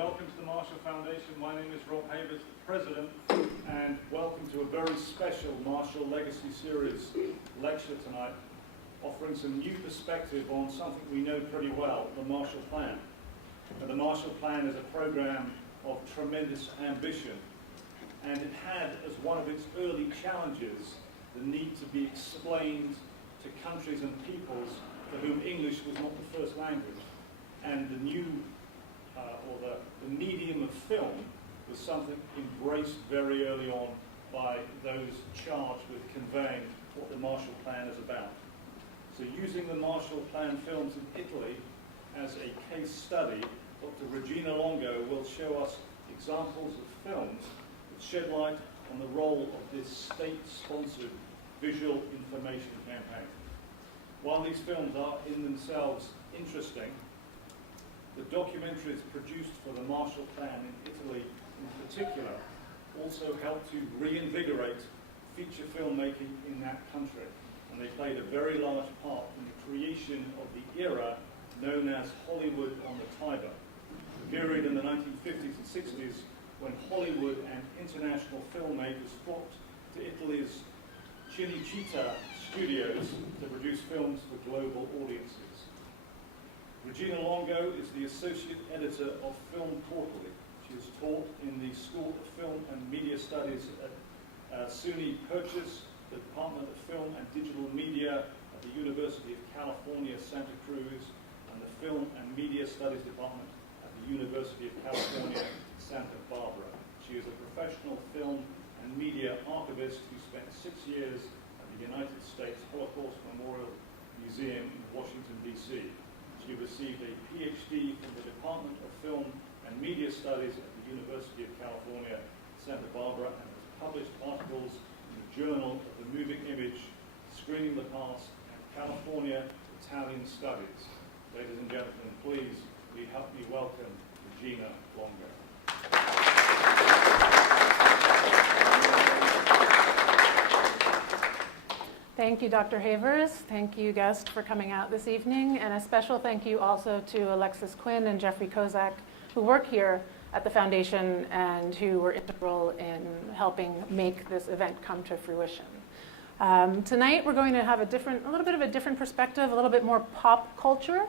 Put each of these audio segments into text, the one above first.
Welcome to the Marshall Foundation. My name is Rob Havers, the President, and welcome to a very special Marshall Legacy Series lecture tonight, offering some new perspective on something we know pretty well, the Marshall Plan. And the Marshall Plan is a program of tremendous ambition, and it had as one of its early challenges the need to be explained to countries and peoples for whom English was not the first language. And the new, the medium of film was something embraced very early on by those charged with conveying what the Marshall Plan is about. So using the Marshall Plan films in Italy as a case study, Dr. Regina Longo will show us examples of films that shed light on the role of this state-sponsored visual information campaign. While these films are in themselves interesting, the documentaries produced for the Marshall Plan in Italy in particular also helped to reinvigorate feature filmmaking in that country, and they played a very large part in the creation of the era known as Hollywood on the Tiber, the period in the 1950s and 60s when Hollywood and international filmmakers flocked to Italy's Cinecittà studios to produce films for global audiences. Regina Longo is the Associate Editor of Film Quarterly. She has taught in the School of Film and Media Studies at SUNY Purchase, the Department of Film and Digital Media at the University of California, Santa Cruz, and the Film and Media Studies Department at the University of California, Santa Barbara. She is a professional film and media archivist who spent 6 years at the United States Holocaust Memorial Museum in Washington, D.C. She received a PhD from the Department of Film and Media Studies at the University of California, Santa Barbara, and has published articles in the Journal of the Moving Image, Screening the Past, and California Italian Studies. Ladies and gentlemen, please help me welcome Regina Longo. Thank you, Dr. Havers. Thank you, guest, for coming out this evening. And a special thank you also to Alexis Quinn and Jeffrey Kozak, who work here at the Foundation and who were integral in helping make this event come to fruition. Tonight, we're going to have a little bit of a different perspective, a little bit more pop culture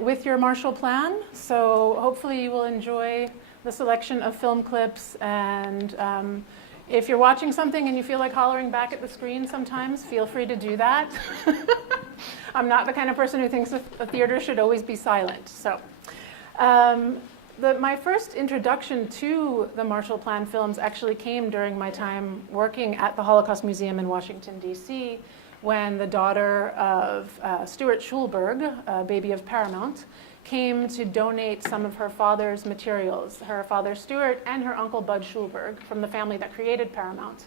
with your Marshall Plan. So hopefully you will enjoy the selection of film clips, and if you're watching something and you feel like hollering back at the screen sometimes, feel free to do that. I'm not the kind of person who thinks a theater should always be silent. So, my first introduction to the Marshall Plan films actually came during my time working at the Holocaust Museum in Washington, D.C., when the daughter of Stuart Schulberg, baby of Paramount, came to donate some of her father's materials. Her father, Stuart, and her uncle, Bud Schulberg, from the family that created Paramount,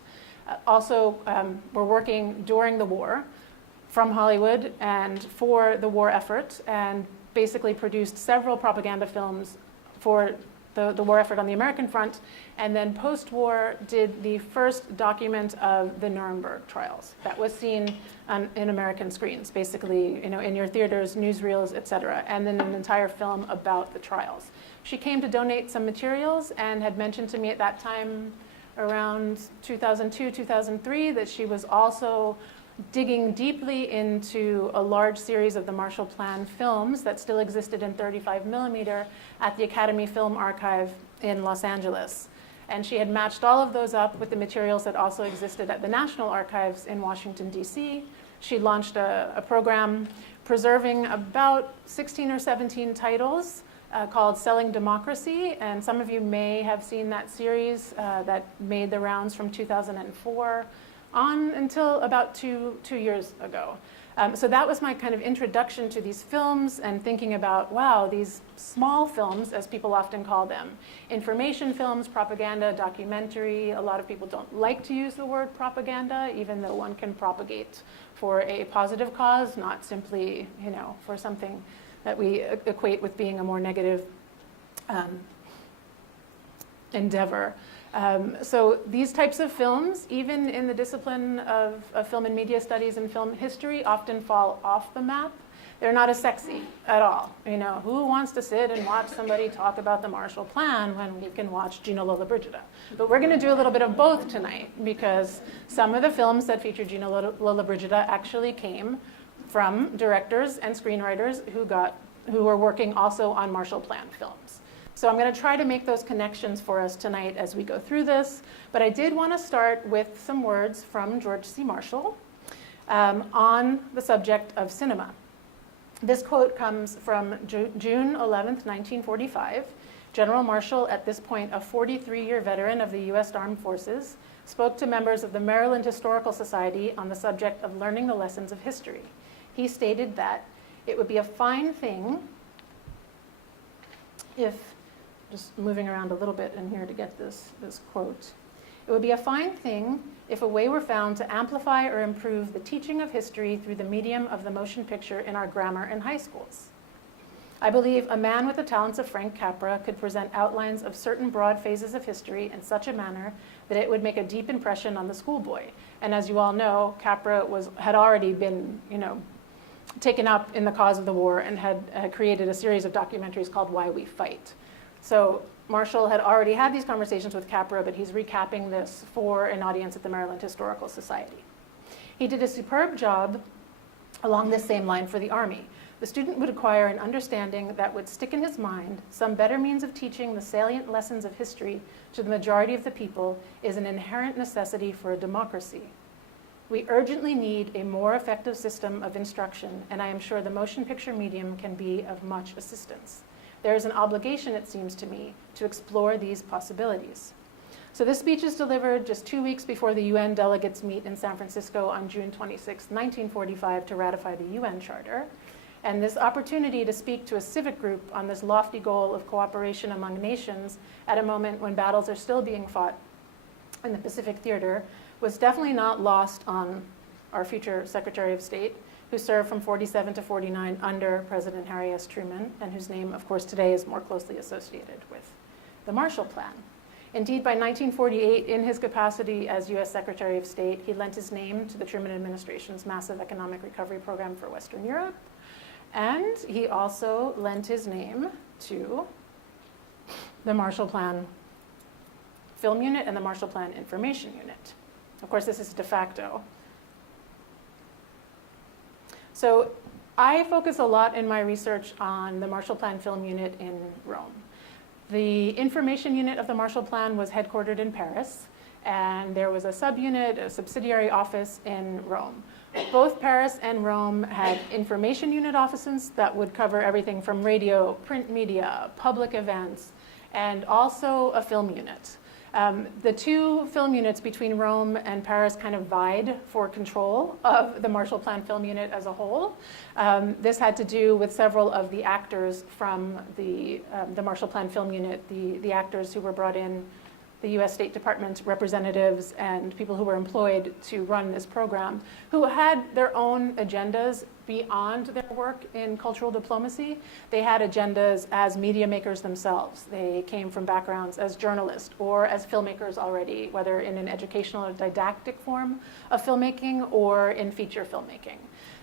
also were working during the war from Hollywood and for the war effort, and basically produced several propaganda films for the war effort on the American front, and then post-war did the first document of the Nuremberg trials that was seen in American screens, basically, in your theaters, newsreels, etc., and then an entire film about the trials. She came to donate some materials and had mentioned to me at that time, around 2002, 2003, that she was also digging deeply into a large series of the Marshall Plan films that still existed in 35mm at the Academy Film Archive in Los Angeles. And she had matched all of those up with the materials that also existed at the National Archives in Washington, D.C. She launched a program preserving about 16 or 17 titles called Selling Democracy, and some of you may have seen that series that made the rounds from 2004 on until about two years ago. So that was my kind of introduction to these films and thinking about, wow, these small films, as people often call them, information films, propaganda, documentary. A lot of people don't like to use the word propaganda, even though one can propagate for a positive cause, not simply, for something that we equate with being a more negative endeavor. So these types of films, even in the discipline of film and media studies and film history, often fall off the map They're not as sexy at all. You know, who wants to sit and watch somebody talk about the Marshall Plan when we can watch Gina Lollobrigida? But we're going to do a little bit of both tonight, because some of the films that feature Gina Lollobrigida actually came from directors and screenwriters who were working also on Marshall Plan films. So I'm going to try to make those connections for us tonight as we go through this. But I did want to start with some words from George C. Marshall on the subject of cinema. This quote comes from June 11th, 1945. General Marshall, at this point a 43-year veteran of the U.S. Armed Forces, spoke to members of the Maryland Historical Society on the subject of learning the lessons of history. He stated that it would be a fine thing if, just moving around a little bit in here to get this quote, it would be a fine thing if a way were found to amplify or improve the teaching of history through the medium of the motion picture in our grammar and high schools. I believe a man with the talents of Frank Capra could present outlines of certain broad phases of history in such a manner that it would make a deep impression on the schoolboy. And as you all know, Capra had already been, taken up in the cause of the war and had created a series of documentaries called Why We Fight. So Marshall had already had these conversations with Capra, but he's recapping this for an audience at the Maryland Historical Society. He did a superb job along this same line for the Army. The student would acquire an understanding that would stick in his mind. Some better means of teaching the salient lessons of history to the majority of the people is an inherent necessity for a democracy. We urgently need a more effective system of instruction, and I am sure the motion picture medium can be of much assistance. There is an obligation, it seems to me, to explore these possibilities. So this speech is delivered just 2 weeks before the UN delegates meet in San Francisco on June 26, 1945, to ratify the UN Charter. And this opportunity to speak to a civic group on this lofty goal of cooperation among nations at a moment when battles are still being fought in the Pacific Theater was definitely not lost on our future Secretary of State, who served from 47 to 49 under President Harry S. Truman, and whose name, of course, today is more closely associated with the Marshall Plan. Indeed, by 1948, in his capacity as U.S. Secretary of State, he lent his name to the Truman administration's massive economic recovery program for Western Europe, and he also lent his name to the Marshall Plan Film Unit and the Marshall Plan Information Unit. Of course, this is de facto. So I focus a lot in my research on the Marshall Plan Film Unit in Rome. The information unit of the Marshall Plan was headquartered in Paris, and there was a subunit, a subsidiary office in Rome. Both Paris and Rome had information unit offices that would cover everything from radio, print media, public events, and also a film unit. The two film units between Rome and Paris kind of vied for control of the Marshall Plan Film Unit as a whole. This had to do with several of the actors from the Marshall Plan Film Unit, the actors who were brought in, the U.S. State Department representatives and people who were employed to run this program, who had their own agendas beyond their work in cultural diplomacy. They had agendas as media makers themselves. They came from backgrounds as journalists or as filmmakers already, whether in an educational or didactic form of filmmaking or in feature filmmaking.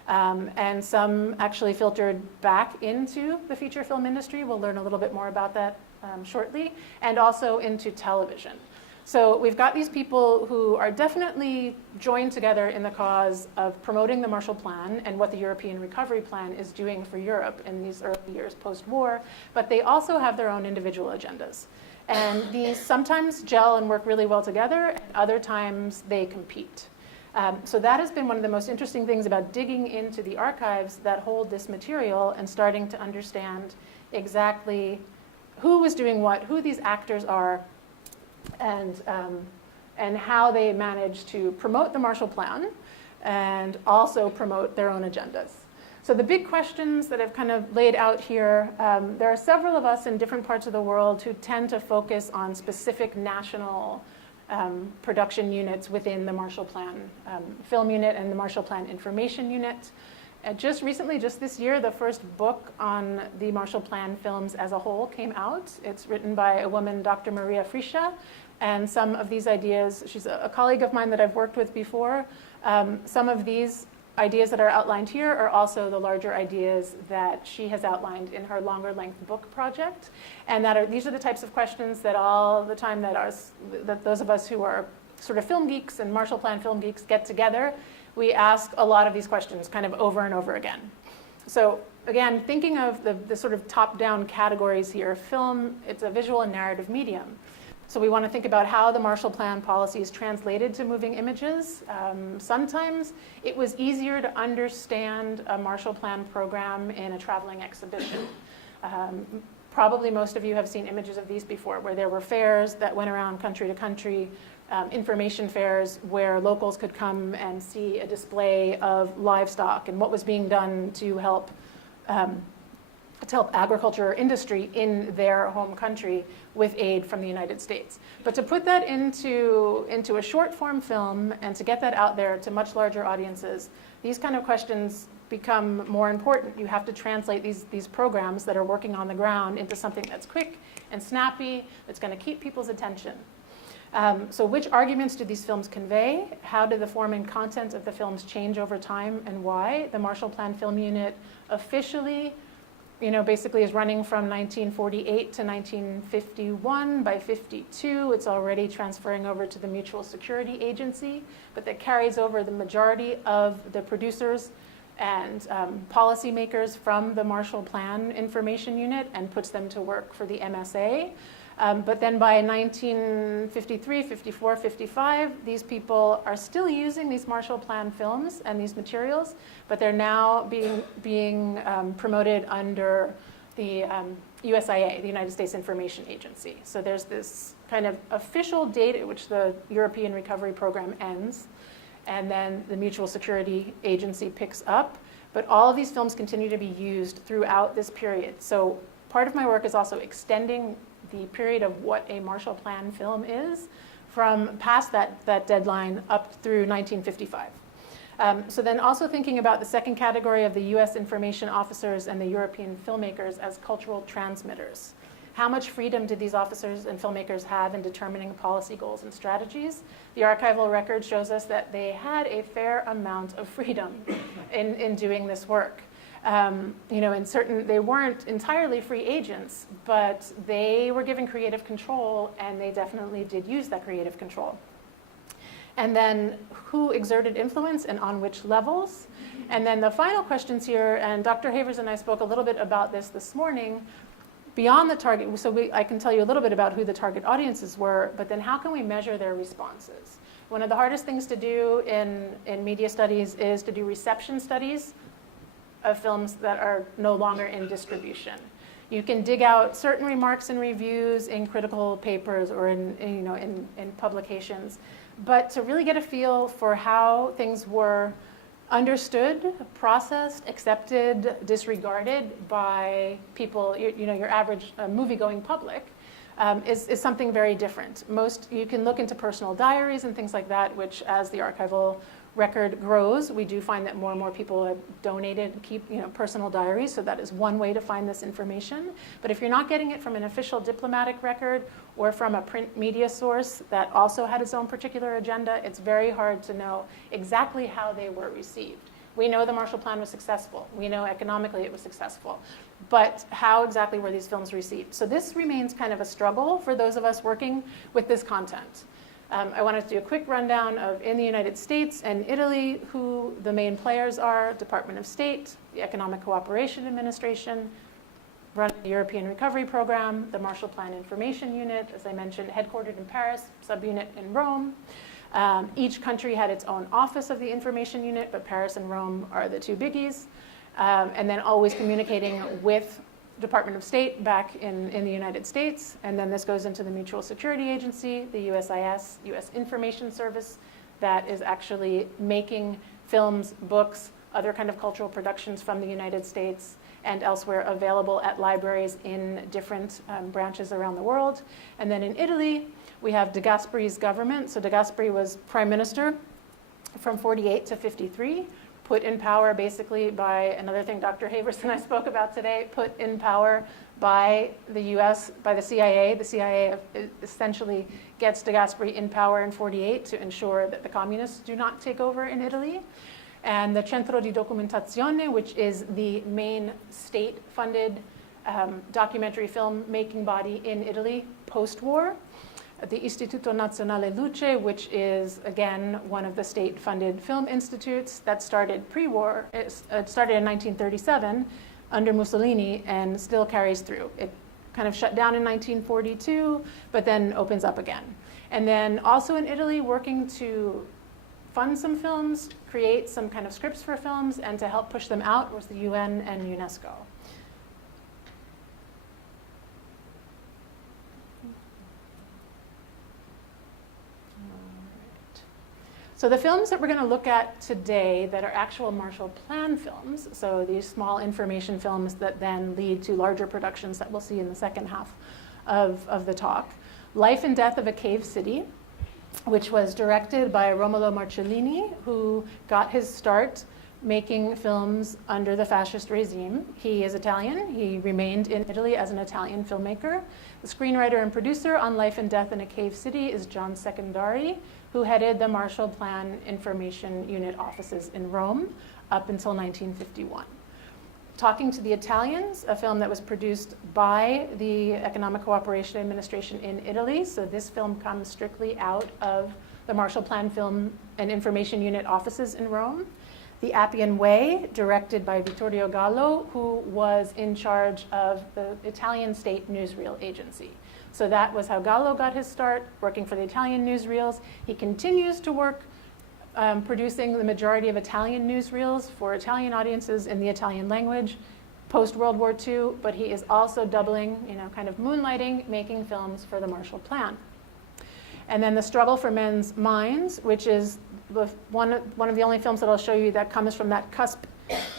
And some actually filtered back into the feature film industry. We'll learn a little bit more about that shortly, and also into television. So we've got these people who are definitely joined together in the cause of promoting the Marshall Plan and what the European Recovery Plan is doing for Europe in these early years post-war, but they also have their own individual agendas. And these sometimes gel and work really well together, and other times they compete. So that has been one of the most interesting things about digging into the archives that hold this material and starting to understand exactly who was doing what, who these actors are, and how they managed to promote the Marshall Plan and also promote their own agendas. So the big questions that I've kind of laid out here, there are several of us in different parts of the world who tend to focus on specific national production units within the Marshall Plan Film Unit and the Marshall Plan Information Unit. Just recently, just this year, the first book on the Marshall Plan films as a whole came out. It's written by a woman, Dr. Maria Friscia, and some of these ideas, she's a colleague of mine that I've worked with before. Some of these ideas that are outlined here are also the larger ideas that she has outlined in her longer length book project. And these are the types of questions that all the time that those of us who are sort of film geeks and Marshall Plan film geeks get together, we ask a lot of these questions kind of over and over again. So again, thinking of the sort of top-down categories here, film, it's a visual and narrative medium. So we want to think about how the Marshall Plan policy is translated to moving images. Sometimes it was easier to understand a Marshall Plan program in a traveling exhibition. Probably most of you have seen images of these before, where there were fairs that went around country to country, information fairs where locals could come and see a display of livestock and what was being done to help agriculture industry in their home country with aid from the United States. But to put that into a short form film and to get that out there to much larger audiences, these kind of questions become more important. You have to translate these programs that are working on the ground into something that's quick and snappy, that's going to keep people's attention. So which arguments do these films convey? How do the form and content of the films change over time, and why? The Marshall Plan Film Unit officially, basically is running from 1948 to 1951. By 52, it's already transferring over to the Mutual Security Agency, but that carries over the majority of the producers and policymakers from the Marshall Plan Information Unit and puts them to work for the MSA. But then by 1953, 54, 55, these people are still using these Marshall Plan films and these materials, but they're now being promoted under the USIA, the United States Information Agency. So there's this kind of official date at which the European Recovery Program ends, and then the Mutual Security Agency picks up. But all of these films continue to be used throughout this period. So part of my work is also extending the period of what a Marshall Plan film is from past that deadline up through 1955. So then also thinking about the second category of the US information officers and the European filmmakers as cultural transmitters. How much freedom did these officers and filmmakers have in determining policy goals and strategies? The archival record shows us that they had a fair amount of freedom in doing this work. They weren't entirely free agents, but they were given creative control, and they definitely did use that creative control. And then who exerted influence and on which levels? And then the final questions here, and Dr. Havers and I spoke a little bit about this morning, beyond the target, so I can tell you a little bit about who the target audiences were, but then how can we measure their responses? One of the hardest things to do in media studies is to do reception studies of films that are no longer in distribution. You can dig out certain remarks and reviews in critical papers or in publications, but to really get a feel for how things were understood, processed, accepted, disregarded by people, your average movie-going public, is something very different. You can look into personal diaries and things like that, which as the archival record grows, we do find that more and more people have donated, keep personal diaries, so that is one way to find this information. But if you're not getting it from an official diplomatic record or from a print media source that also had its own particular agenda, it's very hard to know exactly how they were received. We know the Marshall Plan was successful. We know economically it was successful. But how exactly were these films received? So this remains kind of a struggle for those of us working with this content. I wanted to do a quick rundown of, in the United States and Italy, who the main players are: Department of State, the Economic Cooperation Administration, running the European Recovery Program, the Marshall Plan Information Unit, as I mentioned, headquartered in Paris, subunit in Rome. Each country had its own office of the Information Unit, but Paris and Rome are the two biggies. And then always communicating with Department of State back in the United States, and then this goes into the Mutual Security Agency, the USIS, U.S. Information Service, that is actually making films, books, other kind of cultural productions from the United States and elsewhere available at libraries in different branches around the world. And then in Italy, we have De Gasperi's government. So De Gasperi was prime minister from 48 to 53. Put in power basically by another thing Dr. Havers and I spoke about today, put in power by the US, by the CIA. The CIA essentially gets De Gasperi in power in 48 to ensure that the communists do not take over in Italy. and the Centro di Documentazione, which is the main state-funded documentary film-making body in Italy post-war. The Istituto Nazionale Luce, which is, again, one of the state-funded film institutes that started pre-war. It started in 1937 under Mussolini and still carries through. It kind of shut down in 1942, but then opens up again. And then also in Italy, working to fund some films, create some kind of scripts for films, and to help push them out was the UN and UNESCO. So the films that we're going to look at today that are actual Marshall Plan films, so these small information films that then lead to larger productions that we'll see in the second half of the talk. Life and Death of a Cave City, which was directed by Romulo Marcellini, who got his start making films under the fascist regime. He is Italian. He remained in Italy as an Italian filmmaker. The screenwriter and producer on Life and Death in a Cave City is John Secondari, who headed the Marshall Plan Information Unit offices in Rome up until 1951. Talking to the Italians, a film that was produced by the Economic Cooperation Administration in Italy. So this film comes strictly out of the Marshall Plan Film and Information Unit offices in Rome. The Appian Way, directed by Vittorio Gallo, who was in charge of the Italian state newsreel agency. So that was how Gallo got his start, working for the Italian newsreels. He continues to work producing the majority of Italian newsreels for Italian audiences in the Italian language post-World War II, but he is also doubling, kind of moonlighting, making films for the Marshall Plan. And then The Struggle for Men's Minds, which is one of the only films that I'll show you that comes from that cusp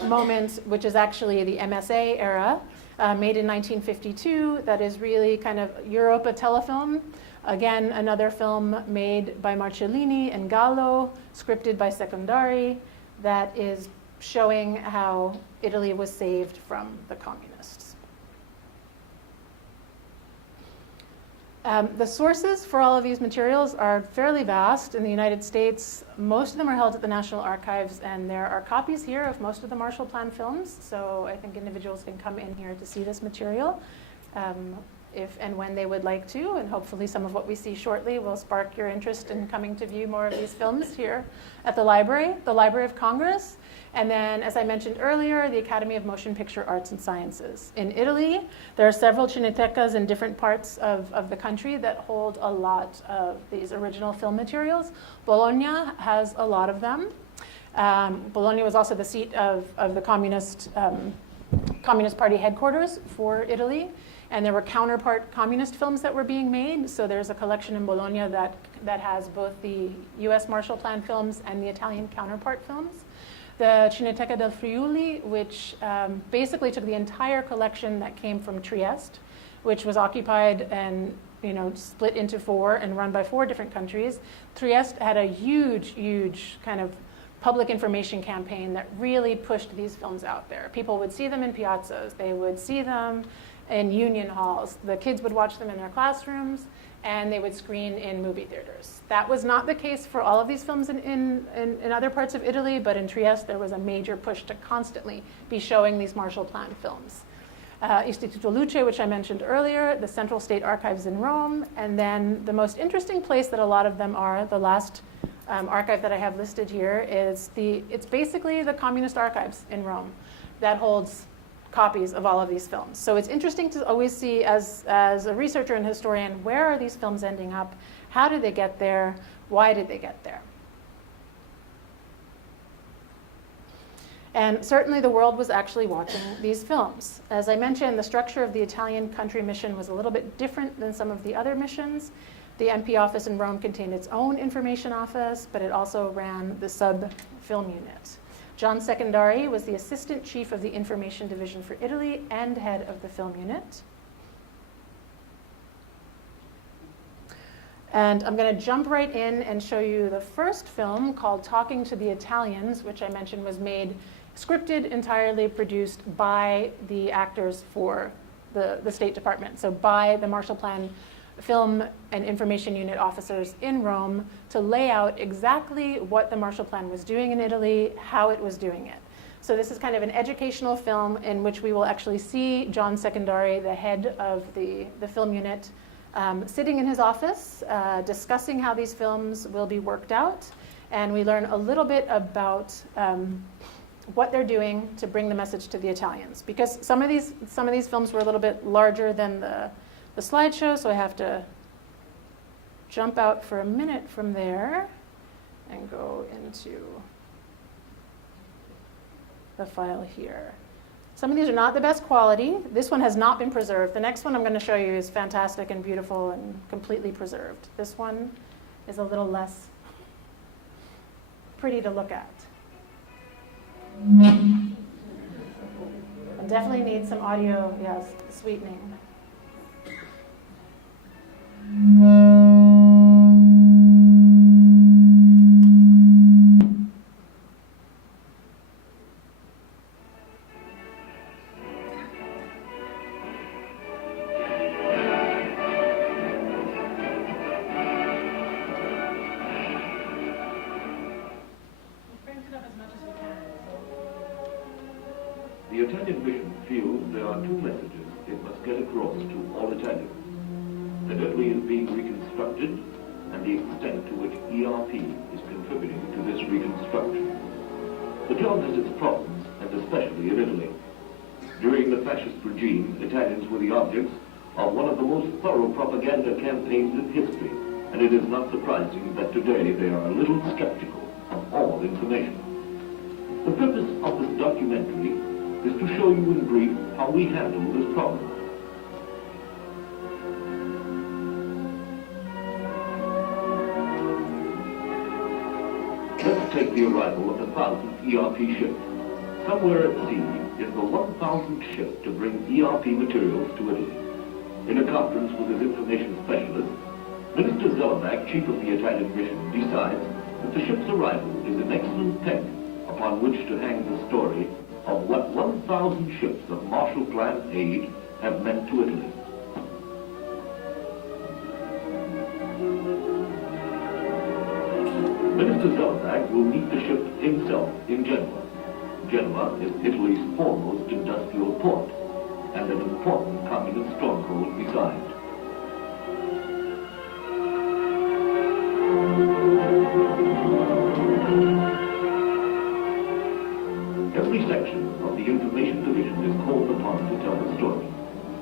moment, which is actually the MSA era, made in 1952, that is really kind of Europa telefilm. Again, another film made by Marcellini and Gallo, scripted by Secondari, that is showing how Italy was saved from the communists. The sources for all of these materials are fairly vast. In the United States, most of them are held at the National Archives, and there are copies here of most of the Marshall Plan films, so I think individuals can come in here to see this material if and when they would like to, and hopefully some of what we see shortly will spark your interest in coming to view more of these films here at the Library of Congress. And then, as I mentioned earlier, the Academy of Motion Picture Arts and Sciences. In Italy, there are several cinetecas in different parts of the country that hold a lot of these original film materials. Bologna has a lot of them. Bologna was also the seat of the Communist Party headquarters for Italy. And there were counterpart communist films that were being made. So there's a collection in Bologna that has both the US Marshall Plan films and the Italian counterpart films. The Cineteca del Friuli, which basically took the entire collection that came from Trieste, which was occupied and split into four and run by 4 different countries. Trieste had a huge kind of public information campaign that really pushed these films out there. People would see them in piazzas. They would see them in union halls. The kids would watch them in their classrooms, and they would screen in movie theaters. That was not the case for all of these films in other parts of Italy, but in Trieste there was a major push to constantly be showing these Marshall Plan films. Istituto Luce, which I mentioned earlier, the Central State Archives in Rome, and then the most interesting place that a lot of them are, the last archive that I have listed here, it's basically the Communist Archives in Rome that holds copies of all of these films. So it's interesting to always see, as a researcher and historian, where are these films ending up? How did they get there? Why did they get there? And certainly the world was actually watching these films. As I mentioned, the structure of the Italian country mission was a little bit different than some of the other missions. The MP office in Rome contained its own information office, but it also ran the sub-film unit. John Secondari was the assistant chief of the information division for Italy and head of the film unit. And I'm going to jump right in and show you the first film called Talking to the Italians, which I mentioned was made, scripted, entirely produced by the actors for the State Department, so by the Marshall Plan film and information unit officers in Rome to lay out exactly what the Marshall Plan was doing in Italy, how it was doing it. So this is kind of an educational film in which we will actually see John Secondari, the head of the film unit, sitting in his office, discussing how these films will be worked out. And we learn a little bit about what they're doing to bring the message to the Italians. Because some of these films were a little bit larger than the slideshow, so I have to jump out for a minute from there and go into the file here. Some of these are not the best quality. This one has not been preserved. The next one I'm going to show you is fantastic and beautiful and completely preserved. This one is a little less pretty to look at. And definitely need some audio, yes, sweetening. The Italian mission feels there are two messages it must get across to all Italians. That Italy is being reconstructed and the extent to which ERP is contributing to this reconstruction. The job has its problems, and especially in Italy. During the fascist regime, Italians were the objects of one of the most thorough propaganda campaigns in history, and it is not surprising that today they are a little skeptical of all information. The purpose of this documentary is to show you in brief how we handle this problem. Let's take the arrival of the 1,000th ERP ship. Somewhere at sea is the 1,000th ship to bring ERP materials to Italy. In a conference with his information specialist, Minister Zellerbach, chief of the Italian mission, decides that the ship's arrival is an excellent peg upon which to hang the story of what 1,000 ships of Marshall Plan aid have meant to Italy. Minister Zellerbach will meet the ship himself in Genoa. Genoa is Italy's foremost industrial port and an important communist stronghold beside. Every section of the Information Division is called upon to tell the story.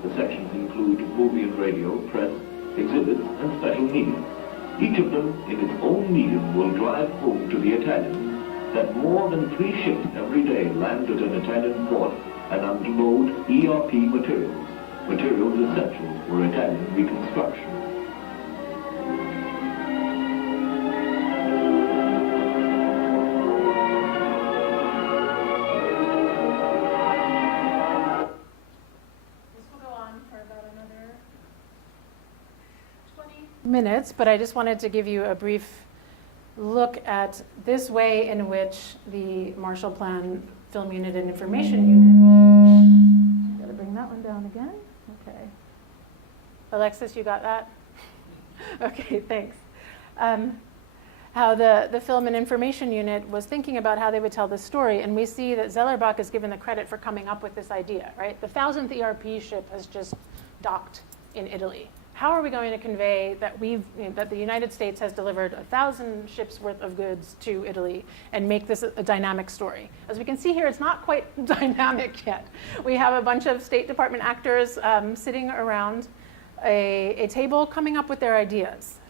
The sections include movie and radio, press, exhibits, and special media. Each of them, in its own medium, will drive home to the Italians that more than 3 ships every day land at an Italian port and unload ERP materials, materials essential for Italian reconstruction. Minutes, but I just wanted to give you a brief look at this way in which the Marshall Plan Film Unit and Information Unit. Gotta bring that one down again. Okay. Alexis, you got that? Okay, thanks. How the Film and Information Unit was thinking about how they would tell this story, and we see that Zellerbach is given the credit for coming up with this idea, right? The 1,000th ERP ship has just docked in Italy. How are we going to convey that that the United States has delivered 1,000 ships worth of goods to Italy and make this a dynamic story? As we can see here, it's not quite dynamic yet. We have a bunch of State Department actors sitting around a table coming up with their ideas.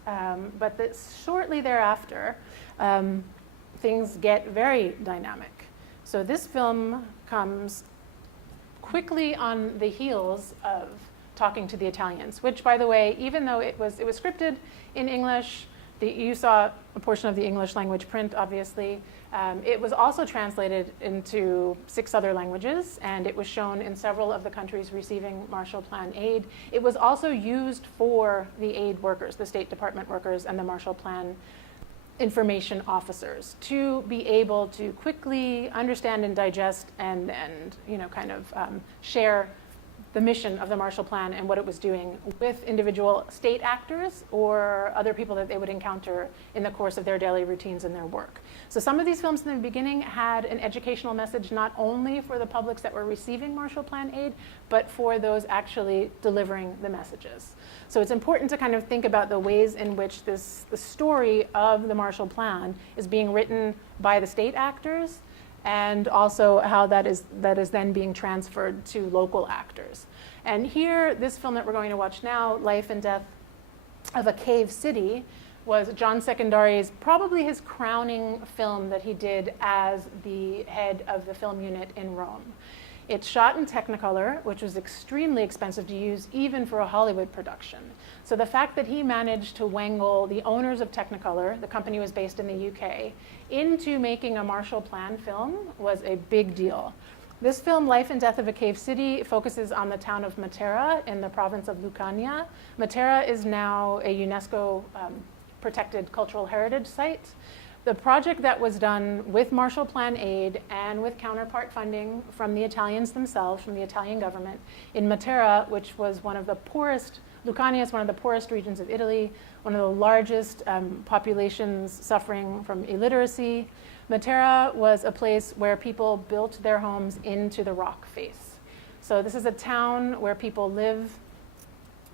But shortly thereafter, things get very dynamic. So this film comes quickly on the heels of talking to the Italians, which, by the way, even though it was scripted in English, you saw a portion of the English language print, obviously. It was also translated into 6 other languages, and it was shown in several of the countries receiving Marshall Plan aid. It was also used for the aid workers, the State Department workers, and the Marshall Plan information officers to be able to quickly understand and digest and kind of share the mission of the Marshall Plan and what it was doing with individual state actors or other people that they would encounter in the course of their daily routines and their work. So some of these films in the beginning had an educational message not only for the publics that were receiving Marshall Plan aid, but for those actually delivering the messages. So it's important to kind of think about the ways in which the story of the Marshall Plan is being written by the state actors, and also how that is then being transferred to local actors. And here, this film that we're going to watch now, Life and Death of a Cave City, was John Secondari's, probably his crowning film that he did as the head of the film unit in Rome. It's shot in Technicolor, which was extremely expensive to use even for a Hollywood production. So the fact that he managed to wangle the owners of Technicolor, the company was based in the UK, into making a Marshall Plan film was a big deal. This film, Life and Death of a Cave City, focuses on the town of Matera in the province of Lucania. Matera is now a UNESCO protected cultural heritage site. The project that was done with Marshall Plan aid and with counterpart funding from the Italians themselves, from the Italian government, in Matera, which was one of the poorest, Lucania is one of the poorest regions of Italy, one of the largest populations suffering from illiteracy. Matera was a place where people built their homes into the rock face. So this is a town where people live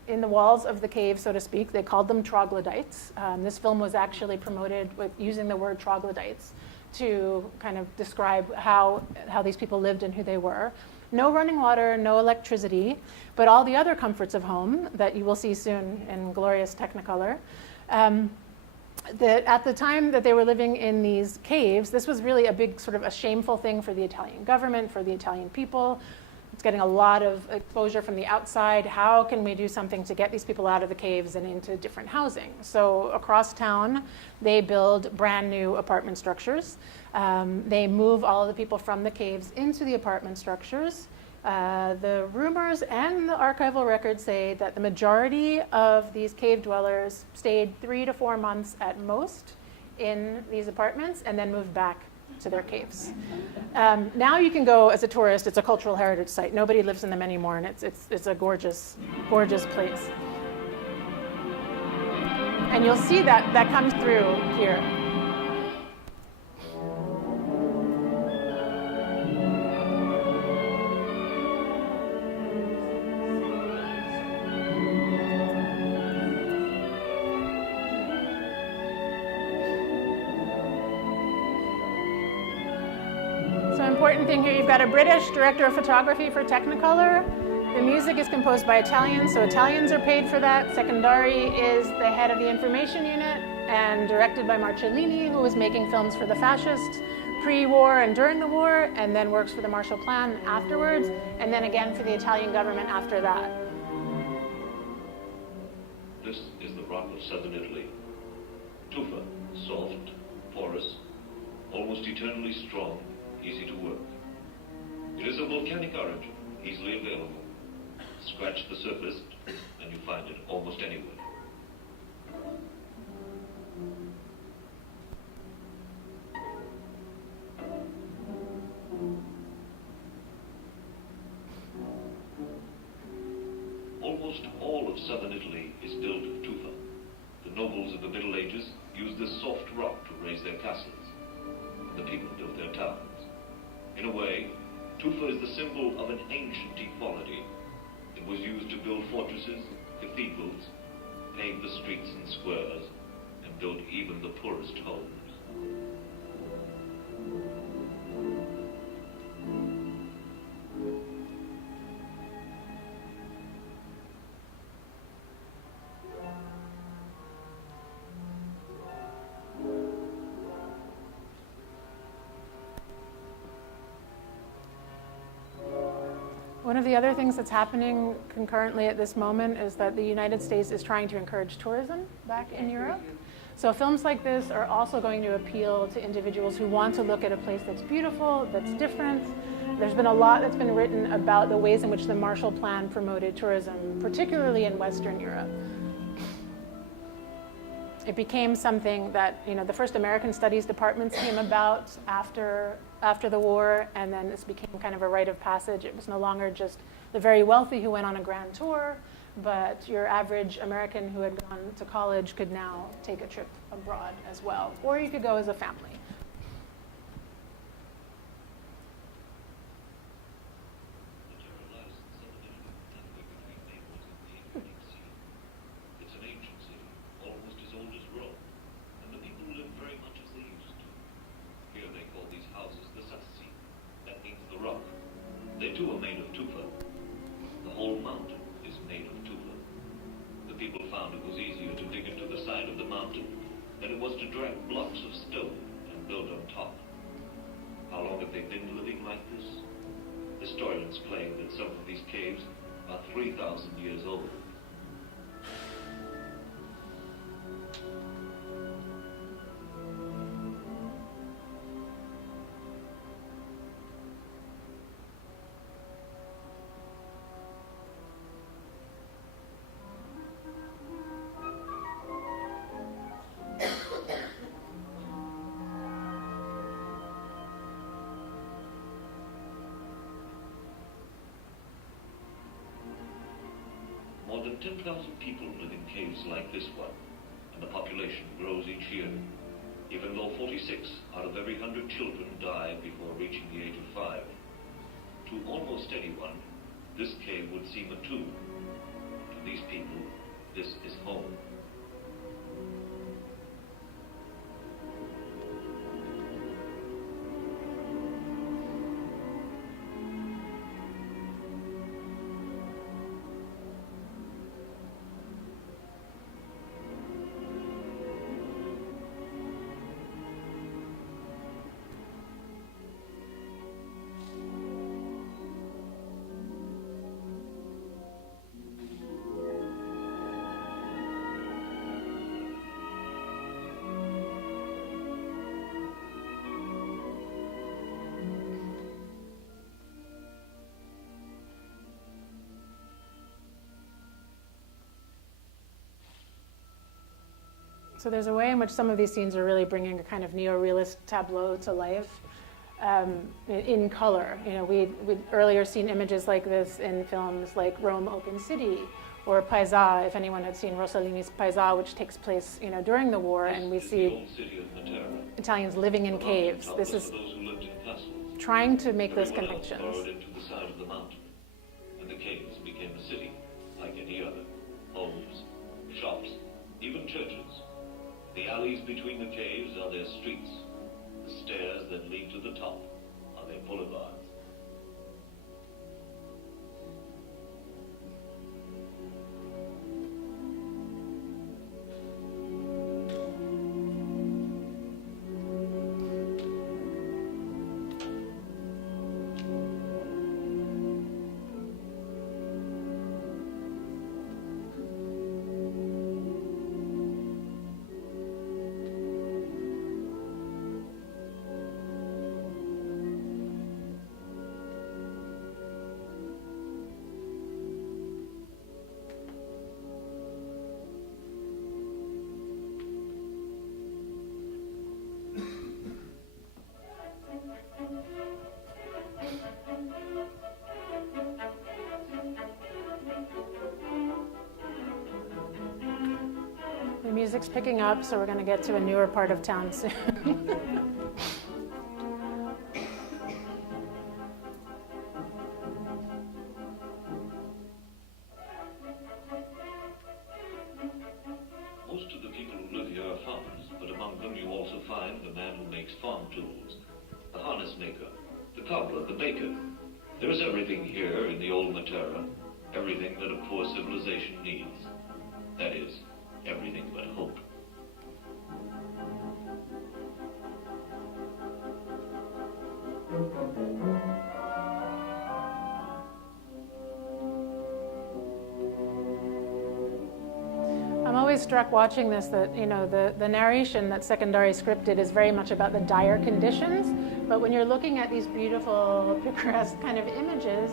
in the walls of the cave, so to speak. They called them troglodytes. This film was actually promoted with using the word troglodytes to kind of describe how these people lived and who they were. No running water, no electricity, but all the other comforts of home that you will see soon in glorious Technicolor. That at the time that they were living in these caves, this was really a big sort of a shameful thing for the Italian government, for the Italian people. It's getting a lot of exposure from the outside. How can we do something to get these people out of the caves and into different housing? So across town, they build brand new apartment structures. They move all of the people from the caves into the apartment structures. The rumors and the archival records say that the majority of these cave dwellers stayed 3 to 4 months at most in these apartments and then moved back to their caves. Now you can go as a tourist. It's a cultural heritage site. Nobody lives in them anymore, and it's a gorgeous, gorgeous place. And you'll see that comes through here. Important thing here, you've got a British director of photography for Technicolor. The music is composed by Italians, so Italians are paid for that. Secondari is the head of the information unit and directed by Marcellini, who was making films for the fascists pre-war and during the war, and then works for the Marshall Plan afterwards, and then again for the Italian government after that. This is the rock of southern Italy. Tufa, soft, porous, almost eternally strong, easy to work. It is of volcanic origin, easily available. Scratch the surface, and you find it almost anywhere. Almost all of southern Italy is built of tufa. The nobles of the Middle Ages used this soft rock to raise their castles. The people built their towns. In a way, tufa is the symbol of an ancient equality. It was used to build fortresses, cathedrals, pave the streets and squares, and build even the poorest homes. One of the other things that's happening concurrently at this moment is that the United States is trying to encourage tourism back in Europe. So films like this are also going to appeal to individuals who want to look at a place that's beautiful, that's different. There's been a lot that's been written about the ways in which the Marshall Plan promoted tourism, particularly in Western Europe. It became something that, the first American studies departments came about after after the war, and then this became kind of a rite of passage. It was no longer just the very wealthy who went on a grand tour, but your average American who had gone to college could now take a trip abroad as well, or you could go as a family. It's an ancient city, almost as old as Rome, and the people live very much as they used to. Here they call these houses the Sacha. That means the rock. They too are made of tufa. The whole mountain is made of tufa. The people found it was easier to dig into the side of the mountain than it was to drag blocks of stone and build on top. How long have they been living like this? Historians claim that some of these caves are 3,000 years old. More than 10,000 people live in caves like this one, and the population grows each year, even though 46 out of every 100 children die before reaching the age of 5. To almost anyone, this cave would seem a tomb. To these people, this is home. So there's a way in which some of these scenes are really bringing a kind of neo-realist tableau to life in color. You know, we'd earlier seen images like this in films like Rome Open City or Paesa, if anyone had seen Rossellini's Paesa, which takes place, you know, during the war, and we see Italians living in caves. This is trying to make those connections. Into the side of the mountain, and the caves became a city like any other. Homes, shops, even churches. The alleys between the caves are their streets. The stairs that lead to the top are their boulevards. The music's picking up, so we're going to get to a newer part of town soon. Most of the people who live here are farmers, but among them you also find the man who makes farm tools, the harness maker, the cobbler, the baker. There is everything here in the old Matera, everything that a poor civilization needs. That is, everything but hope. I'm always struck watching this that, you know, the narration that Secondary scripted is very much about the dire conditions, but when you're looking at these beautiful, picturesque kind of images,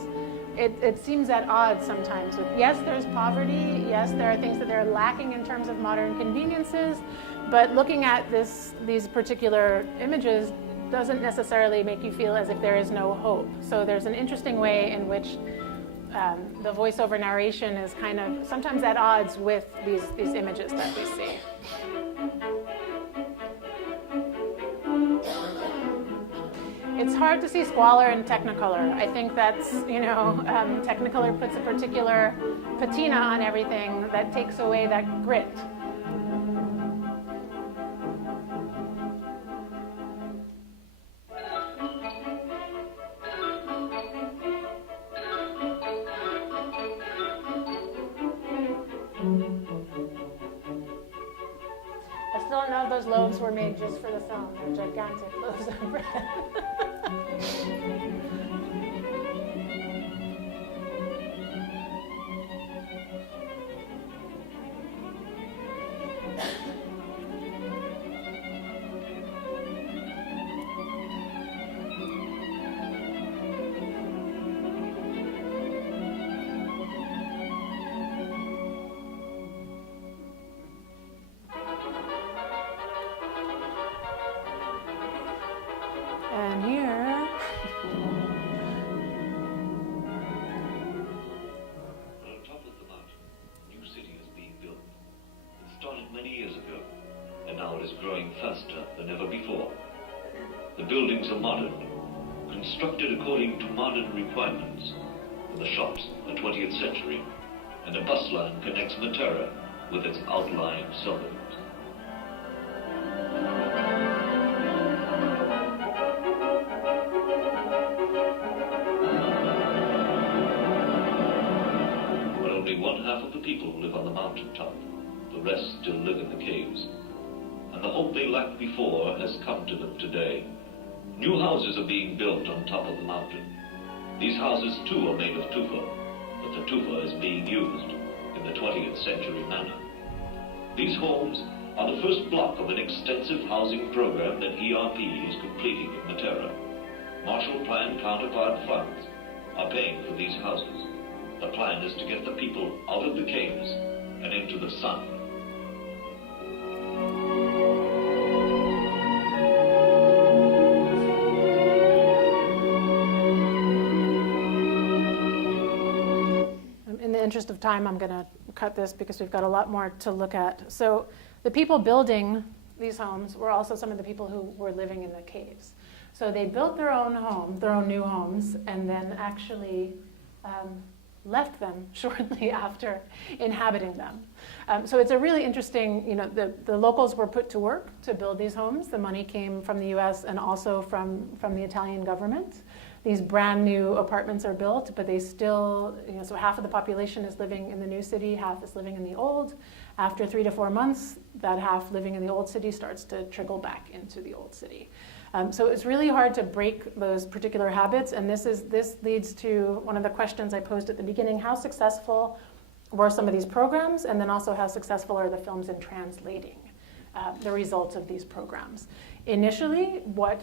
it seems at odds sometimes with, yes, there's poverty, yes, there are things that they're lacking in terms of modern conveniences, but looking at these particular images doesn't necessarily make you feel as if there is no hope. So there's an interesting way in which the voiceover narration is kind of sometimes at odds with these images that we see. It's hard to see squalor in Technicolor. I think that's, Technicolor puts a particular patina on everything that takes away that grit. I still don't know if those loaves were made just for the film. They're gigantic loaves of bread. And here, on top of the mountain, a new city is being built. It started many years ago, and now it is growing faster than ever before. The buildings are modern, constructed according to modern requirements. The shops are 20th century, and a bus line connects Matera with its outlying suburbs. One half of the people live on the mountaintop. The rest still live in the caves. And the hope they lacked before has come to them today. New houses are being built on top of the mountain. These houses too are made of tufa, but the tufa is being used in the 20th century manner. These homes are the first block of an extensive housing program that ERP is completing in Matera. Marshall Plan counterpart funds are paying for these houses. The plan is to get the people out of the caves and into the sun. In the interest of time, I'm going to cut this because we've got a lot more to look at. So the people building these homes were also some of the people who were living in the caves. So they built their own home, their own new homes, and then actually left them shortly after inhabiting them. So it's a really interesting, the locals were put to work to build these homes. The money came from the US and also from the Italian government. These brand new apartments are built, but they still, so half of the population is living in the new city, half is living in the old. After 3 to 4 months, that half living in the old city starts to trickle back into the old city. So it's really hard to break those particular habits, and this leads to one of the questions I posed at the beginning: how successful were some of these programs, and then also how successful are the films in translating the results of these programs? Initially, what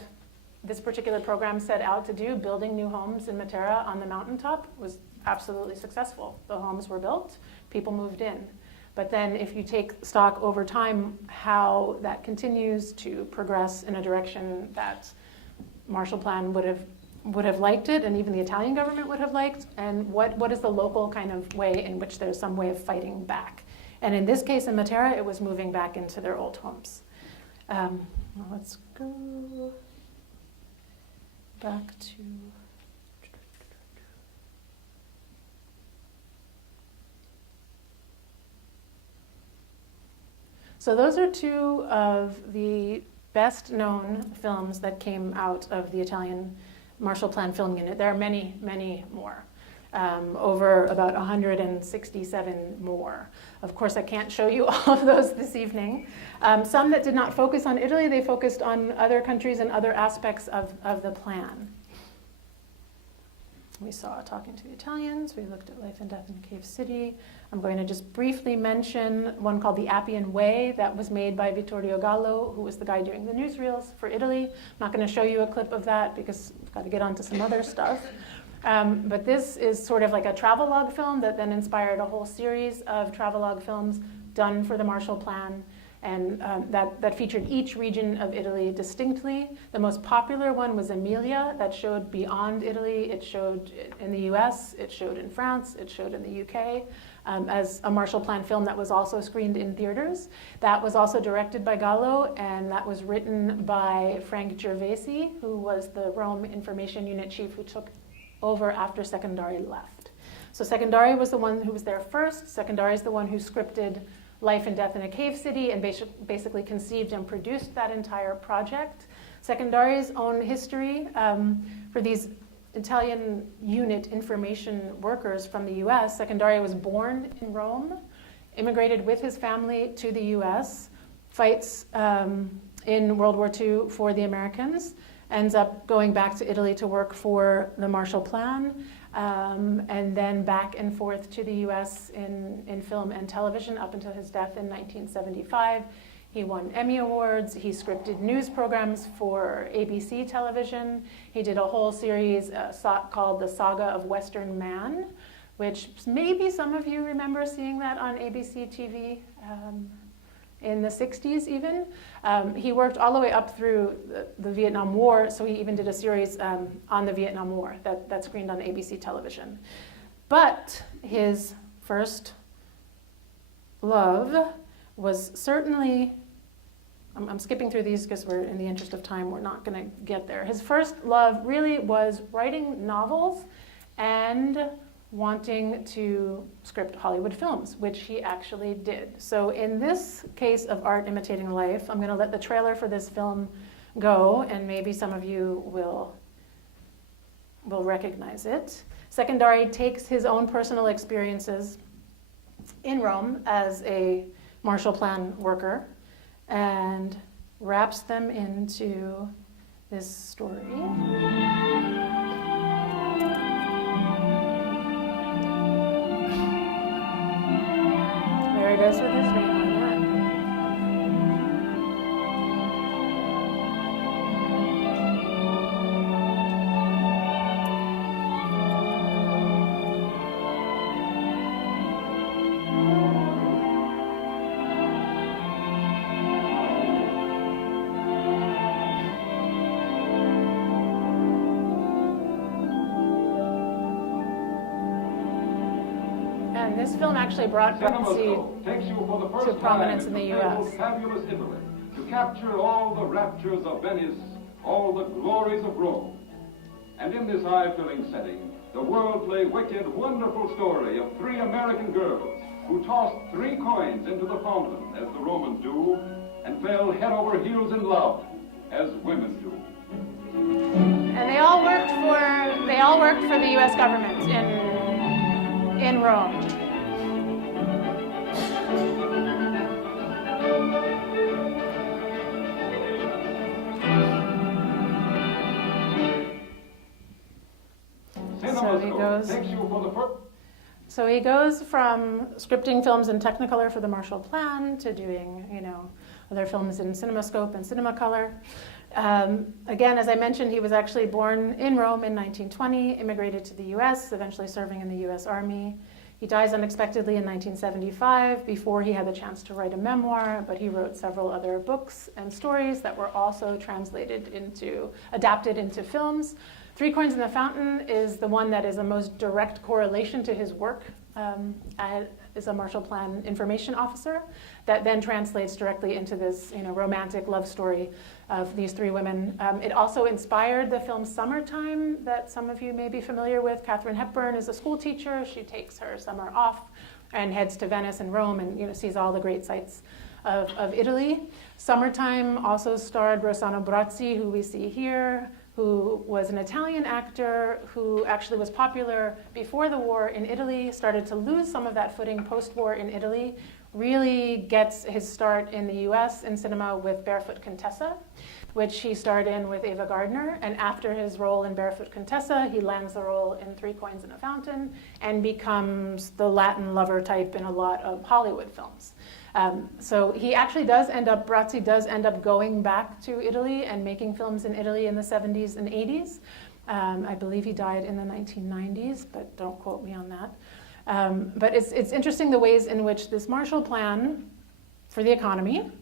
this particular program set out to do, building new homes in Matera on the mountaintop, was absolutely successful. The homes were built, people moved in. But then if you take stock over time, how that continues to progress in a direction that Marshall Plan would have liked it, and even the Italian government would have liked, and what is the local kind of way in which there's some way of fighting back. And in this case in Matera, it was moving back into their old homes. Let's go back to... So those are two of the best known films that came out of the Italian Marshall Plan Film Unit. There are many, many more, over about 167 more. Of course, I can't show you all of those this evening. Some that did not focus on Italy, they focused on other countries and other aspects of the plan. We saw Talking to the Italians, we looked at Life and Death in Cave City. I'm going to just briefly mention one called The Appian Way that was made by Vittorio Gallo, who was the guy doing the newsreels for Italy. I'm not going to show you a clip of that because I've got to get on to some other stuff. But this is sort of like a travelogue film that then inspired a whole series of travelogue films done for the Marshall Plan. And that featured each region of Italy distinctly. The most popular one was Emilia, that showed beyond Italy. It showed in the US, it showed in France, it showed in the UK, as a Marshall Plan film that was also screened in theaters. That was also directed by Gallo, and that was written by Frank Gervasi, who was the Rome Information Unit chief who took over after Secondari left. So Secondari was the one who was there first. Secondari is the one who scripted Life and Death in a Cave City and basically conceived and produced that entire project. Secondari's own history for these Italian unit information workers from the US. Secondari was born in Rome, immigrated with his family to the US, fights in World War II for the Americans, ends up going back to Italy to work for the Marshall Plan, and then back and forth to the US in film and television up until his death in 1975. He won Emmy Awards. He scripted news programs for ABC television. He did a whole series called The Saga of Western Man, which maybe some of you remember seeing that on ABC TV in the 60s even. He worked all the way up through the Vietnam War, so he even did a series on the Vietnam War that screened on ABC television. But his first love was certainly, I'm skipping through these because we're in the interest of time, we're not going to get there. His first love really was writing novels and wanting to script Hollywood films, which he actually did. So in this case of Art Imitating Life, I'm going to let the trailer for this film go, and maybe some of you will recognize it. Secondari takes his own personal experiences in Rome as a Marshall Plan worker and wraps them into this story. There it is with his name on it. And this film actually brought Brunzi to prominence in the U.S. Fabulous Italy, to capture all the raptures of Venice, all the glories of Rome. And in this eye-filling setting, the worldly, wicked, wonderful story of three American girls who tossed 3 coins into the fountain, as the Romans do, and fell head over heels in love, as women do. And they all worked for the U.S. government in Rome. So he goes from scripting films in Technicolor for the Marshall Plan to doing, other films in CinemaScope and Cinemacolor. Again, as I mentioned, he was actually born in Rome in 1920, immigrated to the U.S., eventually serving in the U.S. Army. He dies unexpectedly in 1975 before he had the chance to write a memoir, but he wrote several other books and stories that were also adapted into films. 3 Coins in the Fountain is the one that is the most direct correlation to his work as a Marshall Plan information officer, that then translates directly into this romantic love story of these 3 women. It also inspired the film Summertime that some of you may be familiar with. Katharine Hepburn is a school teacher. She takes her summer off and heads to Venice and Rome and sees all the great sights of Italy. Summertime also starred Rossano Brazzi, who we see here, who was an Italian actor who actually was popular before the war in Italy, started to lose some of that footing post-war in Italy, really gets his start in the US in cinema with Barefoot Contessa, which he starred in with Ava Gardner. And after his role in Barefoot Contessa, he lands the role in 3 Coins in a Fountain and becomes the Latin lover type in a lot of Hollywood films. So he actually Brazzi does end up going back to Italy and making films in Italy in the 70s and 80s. I believe he died in the 1990s, but don't quote me on that. But it's interesting the ways in which this Marshall Plan for the economy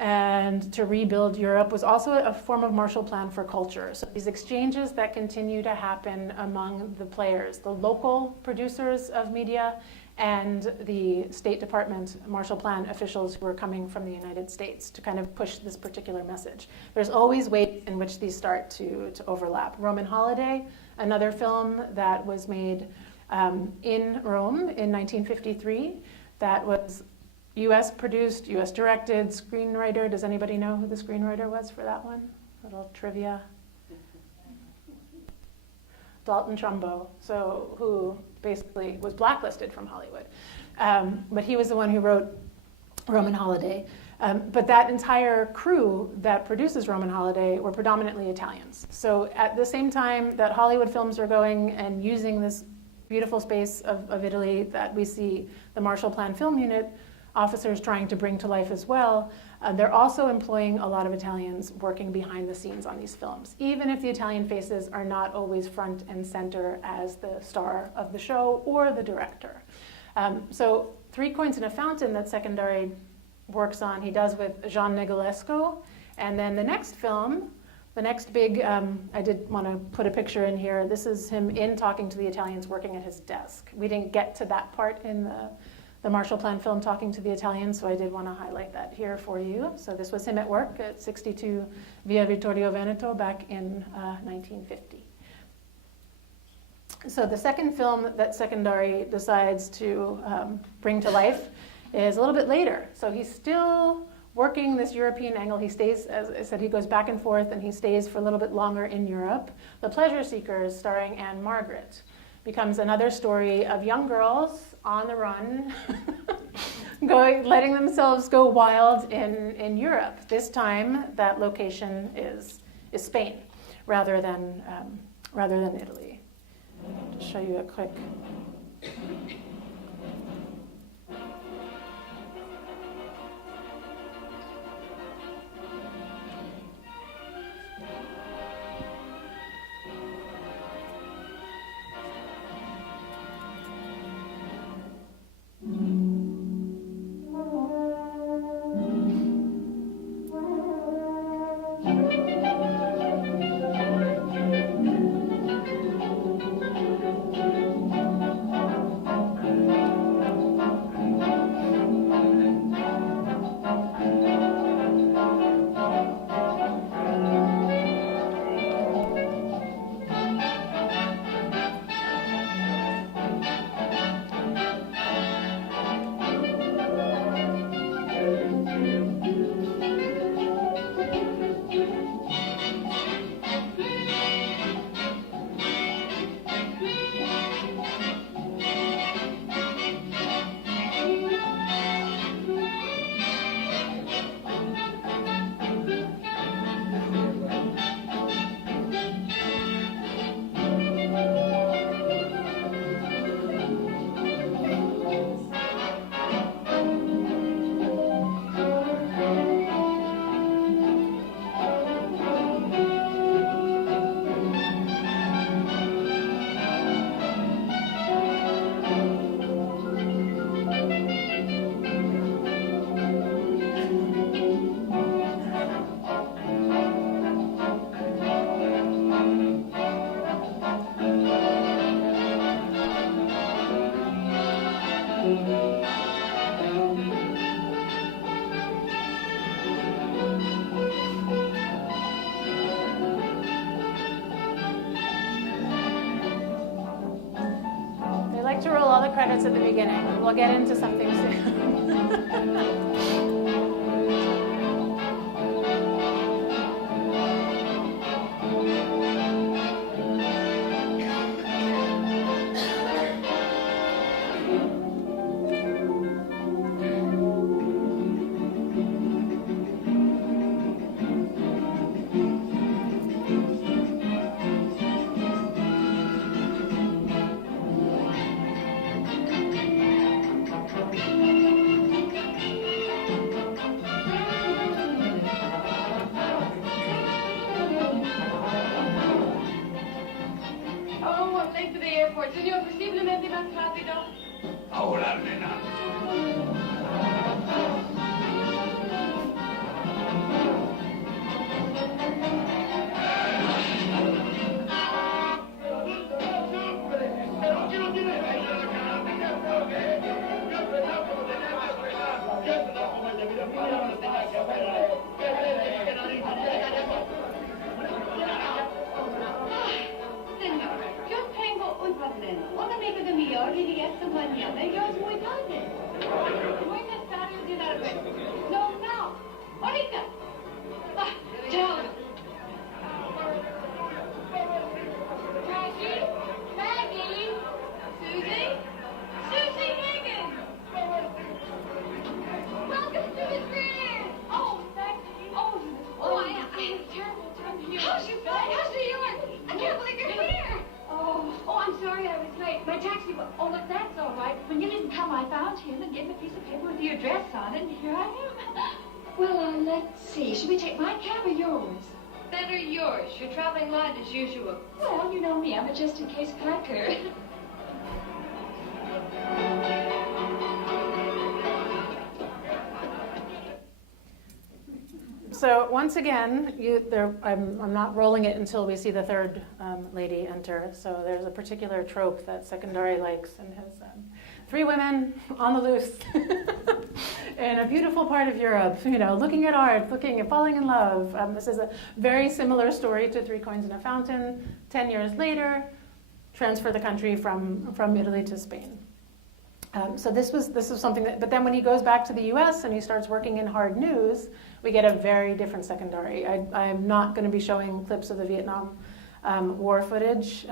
and to rebuild Europe was also a form of Marshall Plan for culture. So these exchanges that continue to happen among the players, the local producers of media and the State Department Marshall Plan officials who are coming from the United States to kind of push this particular message. There's always ways in which these start to overlap. Roman Holiday, another film that was made in Rome in 1953, that was US produced, US directed, screenwriter. Does anybody know who the screenwriter was for that one? Little trivia. Dalton Trumbo, so who basically was blacklisted from Hollywood. But he was the one who wrote Roman Holiday. But that entire crew that produces Roman Holiday were predominantly Italians. So at the same time that Hollywood films are going and using this beautiful space of Italy that we see the Marshall Plan Film Unit officers trying to bring to life as well, they're also employing a lot of Italians working behind the scenes on these films, even if the Italian faces are not always front and center as the star of the show or the director. So Three Coins in a Fountain that Secondary works on, he does with Jean Negulesco, and then the next film, the next big, I did want to put a picture in here, this is him in talking to the Italians working at his desk. We didn't get to that part in the Marshall Plan film talking to the Italians, so I did want to highlight that here for you. So this was him at work at 62 Via Vittorio Veneto back in 1950. So the second film that Secondary decides to bring to life is a little bit later. So he's still working this European angle. He stays, as I said, he goes back and forth and he stays for a little bit longer in Europe. The Pleasure Seekers, starring Anne Margaret, becomes another story of young girls on the run, letting themselves go wild in Europe. This time, that location is Spain, rather than Italy. To show you a quick. To roll all the credits at the beginning. We'll get into something soon. didn't come, I found him and gave him a piece of paper with your address on it, and here I am. Well, let's see. Should we take my cab or yours? Better yours. You're traveling light as usual. Well, you know me. I'm a just-in-case packer. So once again, I'm not rolling it until we see the third lady enter. So there's a particular trope that Secondary likes and has three women on the loose in a beautiful part of Europe, looking at art, falling in love. This is a very similar story to Three Coins in a Fountain. 10 years later, transfer the country from Italy to Spain. So this was something that, but then when he goes back to the U.S. and he starts working in hard news, we get a very different Secondary. I'm not going to be showing clips of the Vietnam war footage,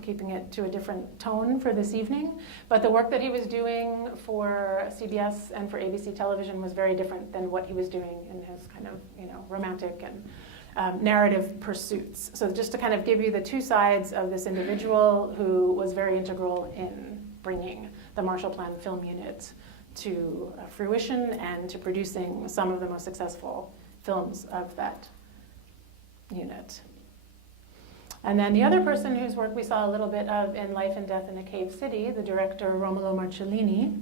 keeping it to a different tone for this evening. But the work that he was doing for CBS and for ABC television was very different than what he was doing in his kind of, romantic and narrative pursuits. So just to kind of give you the two sides of this individual who was very integral in bringing the Marshall Plan Film Unit to fruition and to producing some of the most successful films of that unit. And then the other person whose work we saw a little bit of in Life and Death in a Cave City, the director Romulo Marcellini.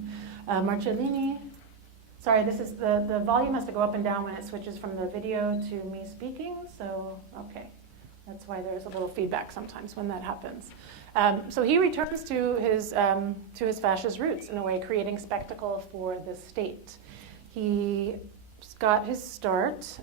Sorry, this is the volume has to go up and down when it switches from the video to me speaking, so okay. That's why there's a little feedback sometimes when that happens. So he returns to his fascist roots in a way, creating spectacle for the state. He got his start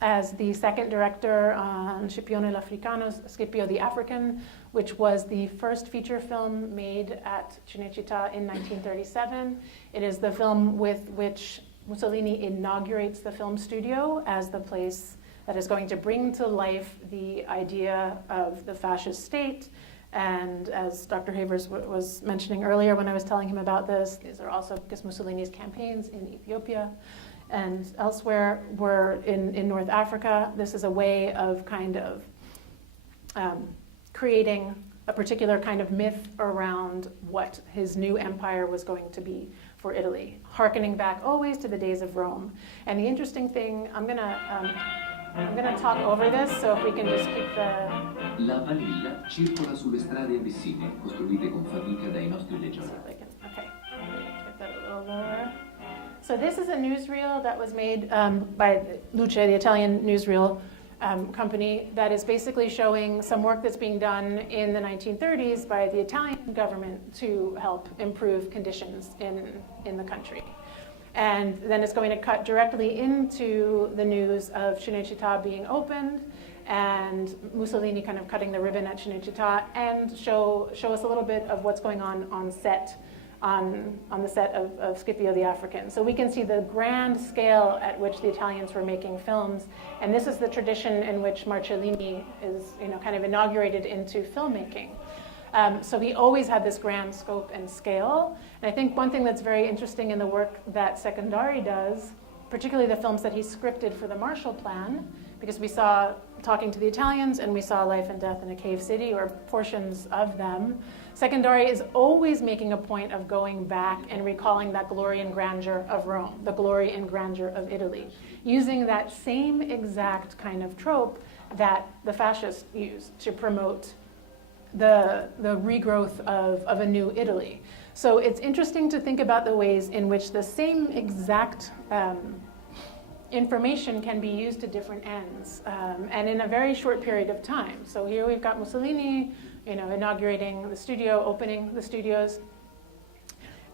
as the second director on Scipione l'Africano, Scipio the African, which was the first feature film made at Cinecittà in 1937. It is the film with which Mussolini inaugurates the film studio as the place that is going to bring to life the idea of the fascist state. And as Dr. Havers was mentioning earlier when I was telling him about this, these are also because Mussolini's campaigns in Ethiopia and elsewhere were in North Africa. This is a way of kind of creating a particular kind of myth around what his new empire was going to be for Italy, hearkening back always to the days of Rome. And the interesting thing, I'm gonna talk over this, so if we can just keep the... La vanilla circola sulle strade abissine, costruite con fatica dai nostri legioni. Okay, get that a little lower. So this is a newsreel that was made by Luce, the Italian newsreel company, that is basically showing some work that's being done in the 1930s by the Italian government to help improve conditions in the country. And then it's going to cut directly into the news of Cinecittà being opened and Mussolini kind of cutting the ribbon at Cinecittà, and show us a little bit of what's going on set, on the set of Scipio the African. So we can see the grand scale at which the Italians were making films, and this is the tradition in which Marcellini is kind of inaugurated into filmmaking. So he always had this grand scope and scale. And I think one thing that's very interesting in the work that Secondary does, particularly the films that he scripted for the Marshall Plan, because we saw Talking to the Italians and we saw Life and Death in a Cave City, or portions of them, Secondary is always making a point of going back and recalling that glory and grandeur of Rome, the glory and grandeur of Italy, using that same exact kind of trope that the fascists used to promote the regrowth of a new Italy. So it's interesting to think about the ways in which the same exact information can be used to different ends, and in a very short period of time. So here we've got Mussolini, inaugurating the studio, opening the studios,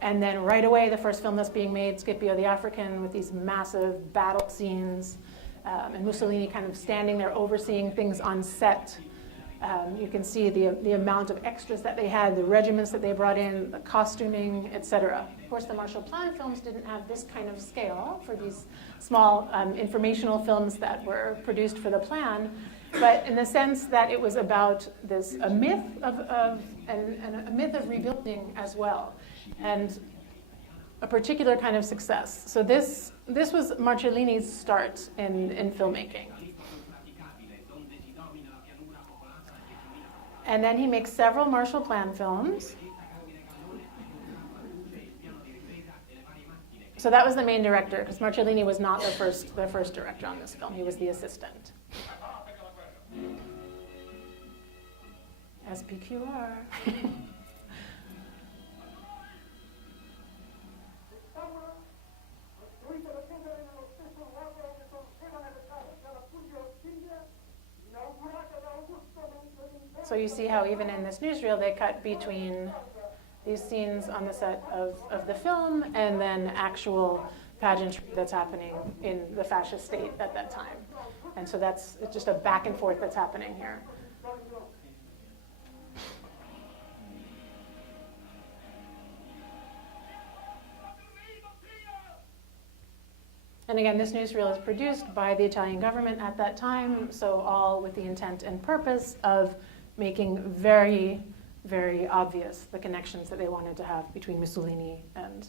and then right away the first film that's being made, Scipio the African, with these massive battle scenes, and Mussolini kind of standing there overseeing things on set. You can see the amount of extras that they had, the regiments that they brought in, the costuming, etc. Of course, the Marshall Plan films didn't have this kind of scale for these small informational films that were produced for the plan, but in the sense that it was about a myth and a myth of rebuilding as well, and a particular kind of success. So this was Marcellini's start in filmmaking. And then he makes several Marshall Plan films. So that was the main director, because Marcellini was not the first director on this film. He was the assistant. SPQR. So you see how even in this newsreel they cut between these scenes on the set of the film and then actual pageantry that's happening in the fascist state at that time. And so it's just a back and forth that's happening here. And again, this newsreel is produced by the Italian government at that time, so all with the intent and purpose of making very, very obvious the connections that they wanted to have between Mussolini and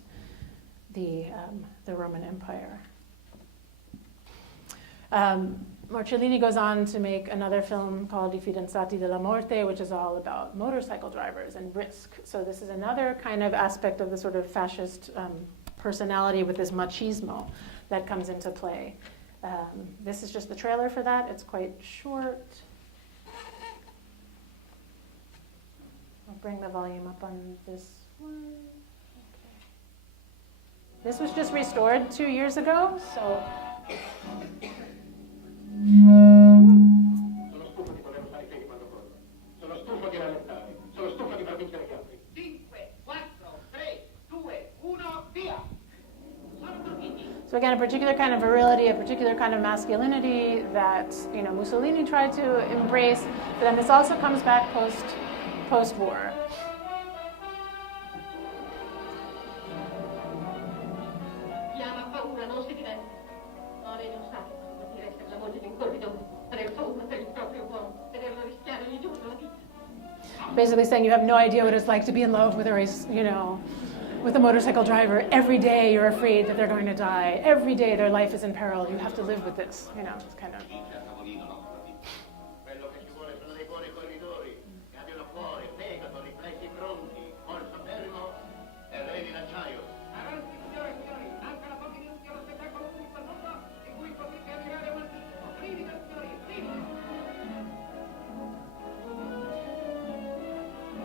the Roman Empire. Marcellini goes on to make another film called I Fidanzati della Morte, which is all about motorcycle drivers and risk. So this is another kind of aspect of the sort of fascist personality with this machismo that comes into play. This is just the trailer for that. It's quite short. I'll bring the volume up on this one. Okay. This was just restored 2 years ago, so. So again, a particular kind of virility, a particular kind of masculinity that Mussolini tried to embrace, but then this also comes back post-war. Basically saying you have no idea what it's like to be in love with with a motorcycle driver. Every day you're afraid that they're going to die. Every day their life is in peril. You have to live with this. It's kind of.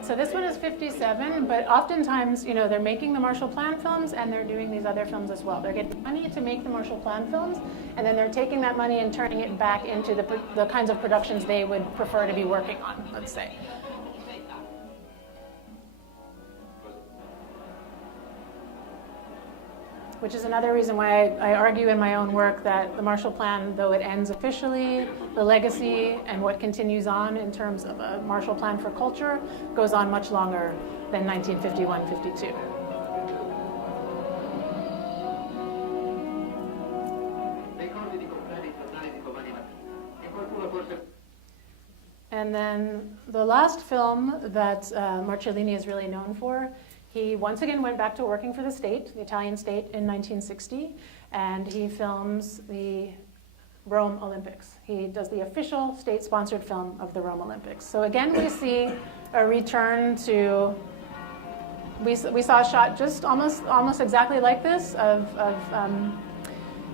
So this one is 57, but oftentimes, they're making the Marshall Plan films and they're doing these other films as well. They're getting money to make the Marshall Plan films, and then they're taking that money and turning it back into the kinds of productions they would prefer to be working on, let's say. Which is another reason why I argue in my own work that the Marshall Plan, though it ends officially, the legacy and what continues on in terms of a Marshall Plan for culture goes on much longer than 1951-52. And then the last film that Marcellini is really known for, he once again went back to working for the state, the Italian state, in 1960, and he films the Rome Olympics. He does the official state-sponsored film of the Rome Olympics. So again, we see a return to, we saw a shot just almost exactly like this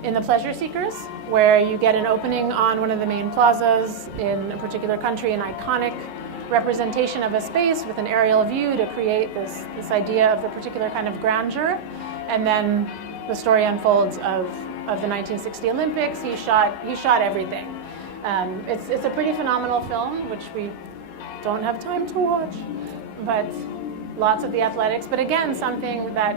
in The Pleasure Seekers, where you get an opening on one of the main plazas in a particular country, an iconic representation of a space with an aerial view to create this idea of the particular kind of grandeur. And then the story unfolds of the 1960 Olympics. He shot everything. It's a pretty phenomenal film, which we don't have time to watch, but lots of the athletics. But again, something that,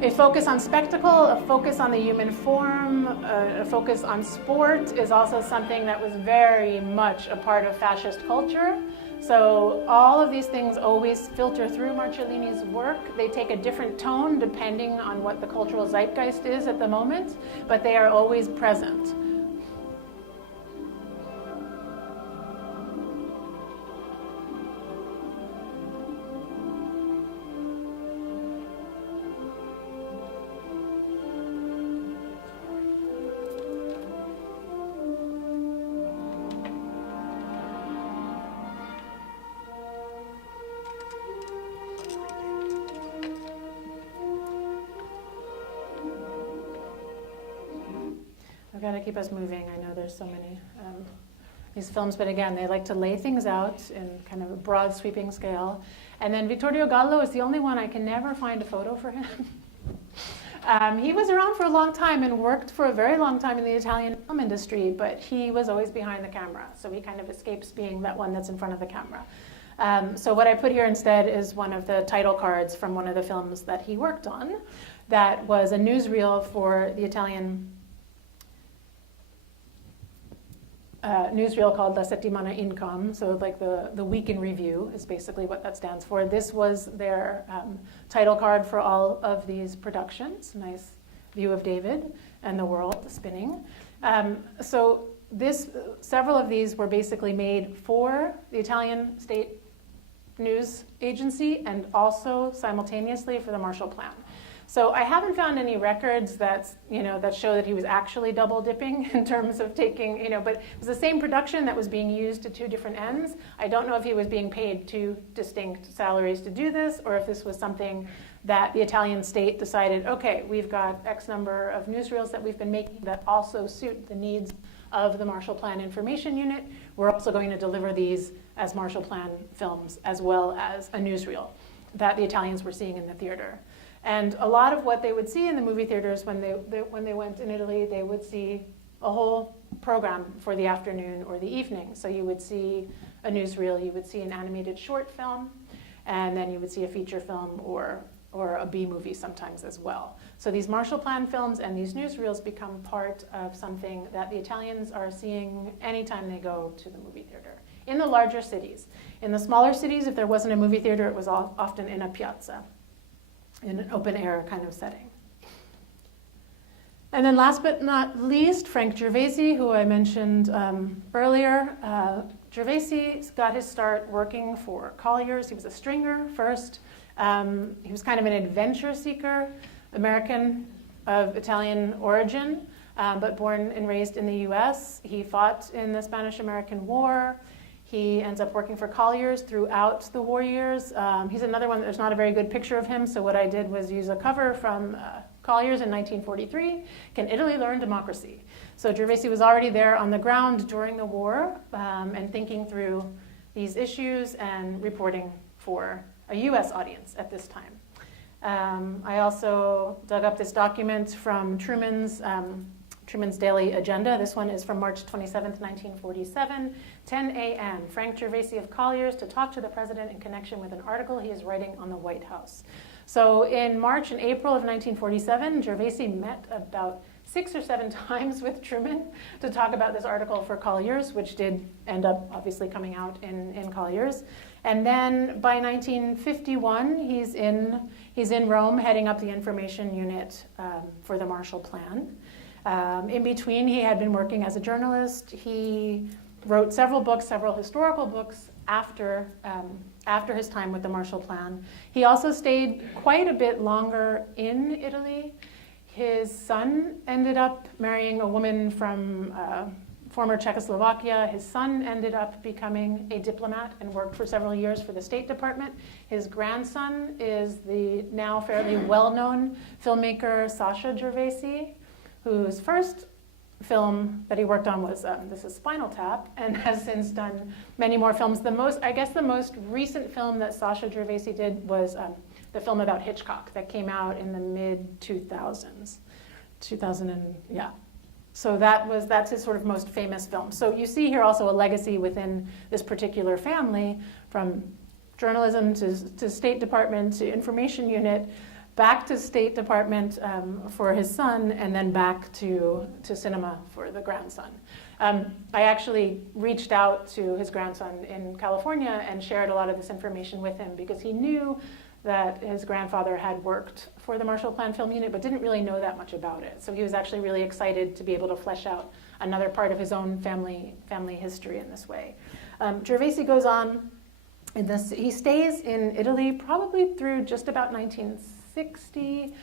a focus on spectacle, a focus on the human form, a focus on sport is also something that was very much a part of fascist culture. So all of these things always filter through Marcellini's work. They take a different tone depending on what the cultural zeitgeist is at the moment, but they are always present. I've got to keep us moving. I know there's so many these films, but again, they like to lay things out in kind of a broad, sweeping scale. And then Vittorio Gallo is the only one I can never find a photo for him. He was around for a long time and worked for a very long time in the Italian film industry, but he was always behind the camera, so he kind of escapes being that one that's in front of the camera. So what I put here instead is one of the title cards from one of the films that he worked on that was a newsreel for the Italian newsreel called La Settimana Income, so like the week in review is basically what that stands for. This was their title card for all of these productions. Nice view of David and the world spinning. So several of these were basically made for the Italian state news agency and also simultaneously for the Marshall Plan. So I haven't found any records that show that he was actually double dipping in terms of taking, but it was the same production that was being used to two different ends. I don't know if he was being paid two distinct salaries to do this, or if this was something that the Italian state decided, okay, we've got X number of newsreels that we've been making that also suit the needs of the Marshall Plan Information Unit. We're also going to deliver these as Marshall Plan films, as well as a newsreel that the Italians were seeing in the theater. And a lot of what they would see in the movie theaters when they went in Italy, they would see a whole program for the afternoon or the evening. So you would see a newsreel, you would see an animated short film, and then you would see a feature film or a B movie sometimes as well. So these Marshall Plan films and these newsreels become part of something that the Italians are seeing anytime they go to the movie theater. In the larger cities. In the smaller cities, if there wasn't a movie theater, it was often in a piazza, in an open air kind of setting. And then last but not least, Frank Gervasi, who I mentioned earlier. Gervasi got his start working for Collier's. He was a stringer first. He was kind of an adventure seeker, American of Italian origin, but born and raised in the US. He fought in the Spanish-American War. He ends up working for Collier's throughout the war years. He's another one that there's not a very good picture of him, so what I did was use a cover from Collier's in 1943, Can Italy Learn Democracy? So Gervasi was already there on the ground during the war and thinking through these issues and reporting for a US audience at this time. I also dug up this document from Truman's daily agenda. This one is from March 27th, 1947, 10 a.m. Frank Gervasi of Collier's to talk to the president in connection with an article he is writing on the White House. So in March and April of 1947, Gervasi met about 6 or 7 times with Truman to talk about this article for Collier's, which did end up obviously coming out in Collier's. And then by 1951, he's in Rome heading up the information unit for the Marshall Plan. In between, he had been working as a journalist. He wrote several books, several historical books after his time with the Marshall Plan. He also stayed quite a bit longer in Italy. His son ended up marrying a woman from former Czechoslovakia. His son ended up becoming a diplomat and worked for several years for the State Department. His grandson is the now fairly well-known filmmaker Sacha Gervasi, whose first film that he worked on was This is Spinal Tap, and has since done many more films. The most recent film that Sacha Gervasi did was the film about Hitchcock that came out in the mid-2000s. So that's his sort of most famous film. So you see here also a legacy within this particular family, from journalism to State Department to information unit, back to State Department for his son, and then back to cinema for the grandson. I actually reached out to his grandson in California and shared a lot of this information with him because he knew that his grandfather had worked for the Marshall Plan Film Unit but didn't really know that much about it. So he was actually really excited to be able to flesh out another part of his own family history in this way. Gervasi goes on in this. He stays in Italy probably through just about 1960,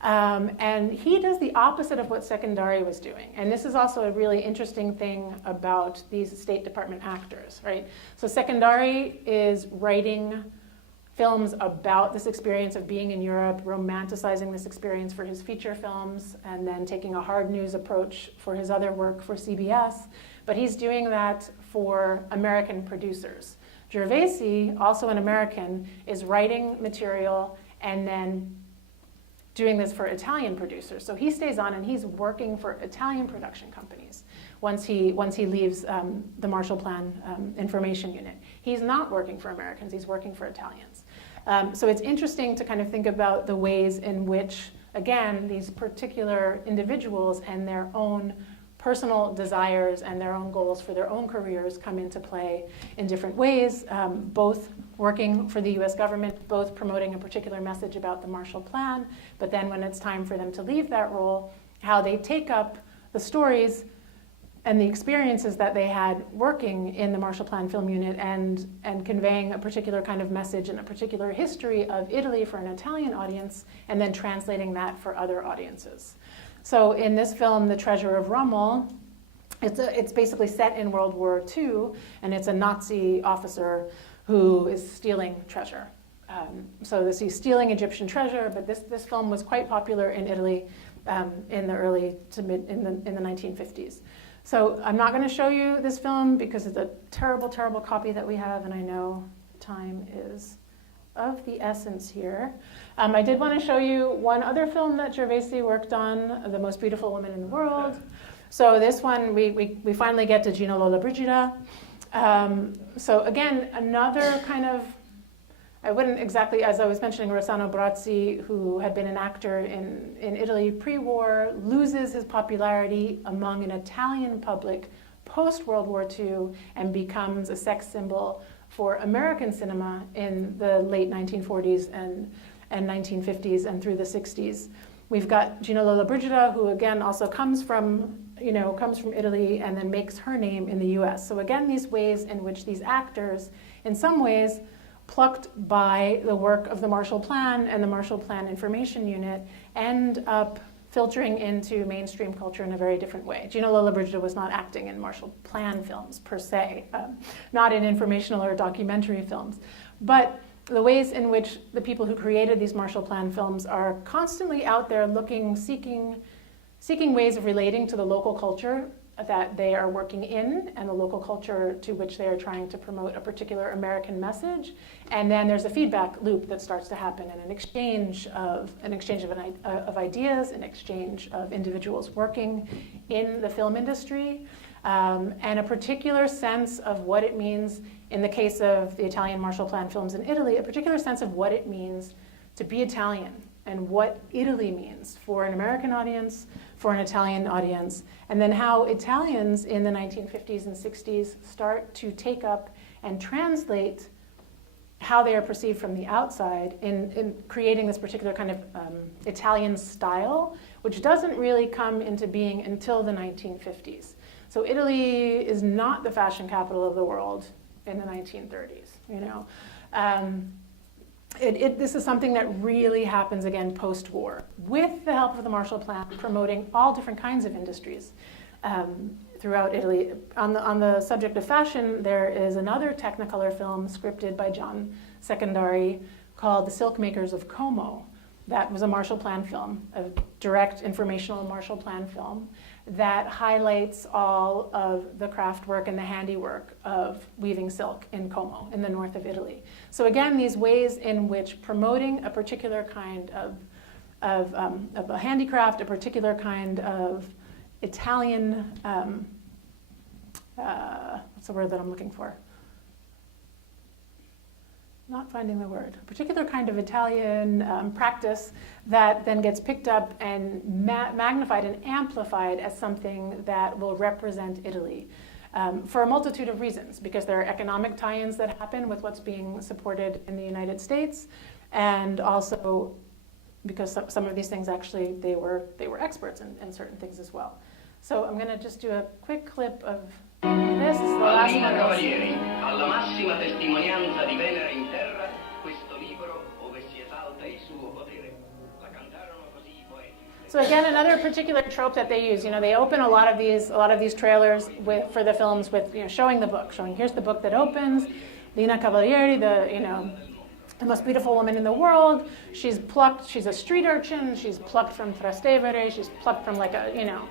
and he does the opposite of what Secondari was doing. And this is also a really interesting thing about these State Department actors, right? So Secondari is writing films about this experience of being in Europe, romanticizing this experience for his feature films, and then taking a hard news approach for his other work for CBS. But he's doing that for American producers. Gervasi, also an American, is writing material and then doing this for Italian producers. So he stays on and he's working for Italian production companies once he leaves the Marshall Plan Information Unit. He's not working for Americans, he's working for Italians. So it's interesting to kind of think about the ways in which, again, these particular individuals and their own personal desires and their own goals for their own careers come into play in different ways, both working for the US government, both promoting a particular message about the Marshall Plan, but then when it's time for them to leave that role, how they take up the stories and the experiences that they had working in the Marshall Plan Film Unit and conveying a particular kind of message and a particular history of Italy for an Italian audience, and then translating that for other audiences. So in this film, The Treasure of Rummel, it's basically set in World War II, and it's a Nazi officer who is stealing treasure. So he's stealing Egyptian treasure, but this film was quite popular in Italy in the early to mid in the 1950s. So I'm not going to show you this film because it's a terrible, terrible copy that we have, and I know time is of the essence here. I did want to show you one other film that Gervasi worked on, The Most Beautiful Woman in the World. So this one, we finally get to Gino Lollobrigida. So again, another kind of, I wouldn't exactly, as I was mentioning, Rossano Brazzi, who had been an actor in Italy pre-war, loses his popularity among an Italian public post-World War II and becomes a sex symbol for American cinema in the late 1940s and 1950s and through the 60s. We've got Gino Lollobrigida, who again also comes from Italy and then makes her name in the US. So again, these ways in which these actors, in some ways, plucked by the work of the Marshall Plan and the Marshall Plan Information Unit, end up filtering into mainstream culture in a very different way. Gino Lollobrigida was not acting in Marshall Plan films per se, not in informational or documentary films, but the ways in which the people who created these Marshall Plan films are constantly out there looking, seeking ways of relating to the local culture that they are working in and the local culture to which they are trying to promote a particular American message. And then there's a feedback loop that starts to happen and an exchange of ideas, an exchange of individuals working in the film industry, and a particular sense of what it means in the case of the Italian Marshall Plan films in Italy, a particular sense of what it means to be Italian and what Italy means for an American audience, for an Italian audience, and then how Italians in the 1950s and 60s start to take up and translate how they are perceived from the outside in creating this particular kind of Italian style, which doesn't really come into being until the 1950s. So Italy is not the fashion capital of the world in the 1930s, you know. This is something that really happens again post-war, with the help of the Marshall Plan, promoting all different kinds of industries throughout Italy. On the subject of fashion, there is another Technicolor film scripted by John Secondari called The Silk Makers of Como. That was a Marshall Plan film, a direct informational Marshall Plan film that highlights all of the craft work and the handiwork of weaving silk in Como, in the north of Italy. So again, these ways in which promoting a particular kind of a handicraft, a particular kind of Italian, what's the word that I'm looking for? Not finding the word. A particular kind of Italian practice that then gets picked up and magnified and amplified as something that will represent Italy for a multitude of reasons, because there are economic tie-ins that happen with what's being supported in the United States, and also because some of these things actually they were experts in certain things as well. So I'm going to just do a quick clip of this. It's the last one. Cavalieri, alla massima testimonianza di Venere in terra, questo libro ove si esalta il suo potere. La cantarono così I poeti. So again, another particular trope that they use. You know, they open a lot of these trailers for the films with showing the book, showing here's the book that opens. Lina Cavalieri, the most beautiful woman in the world. She's plucked, she's a street urchin, she's plucked from Trastevere, she's plucked from like a, you know,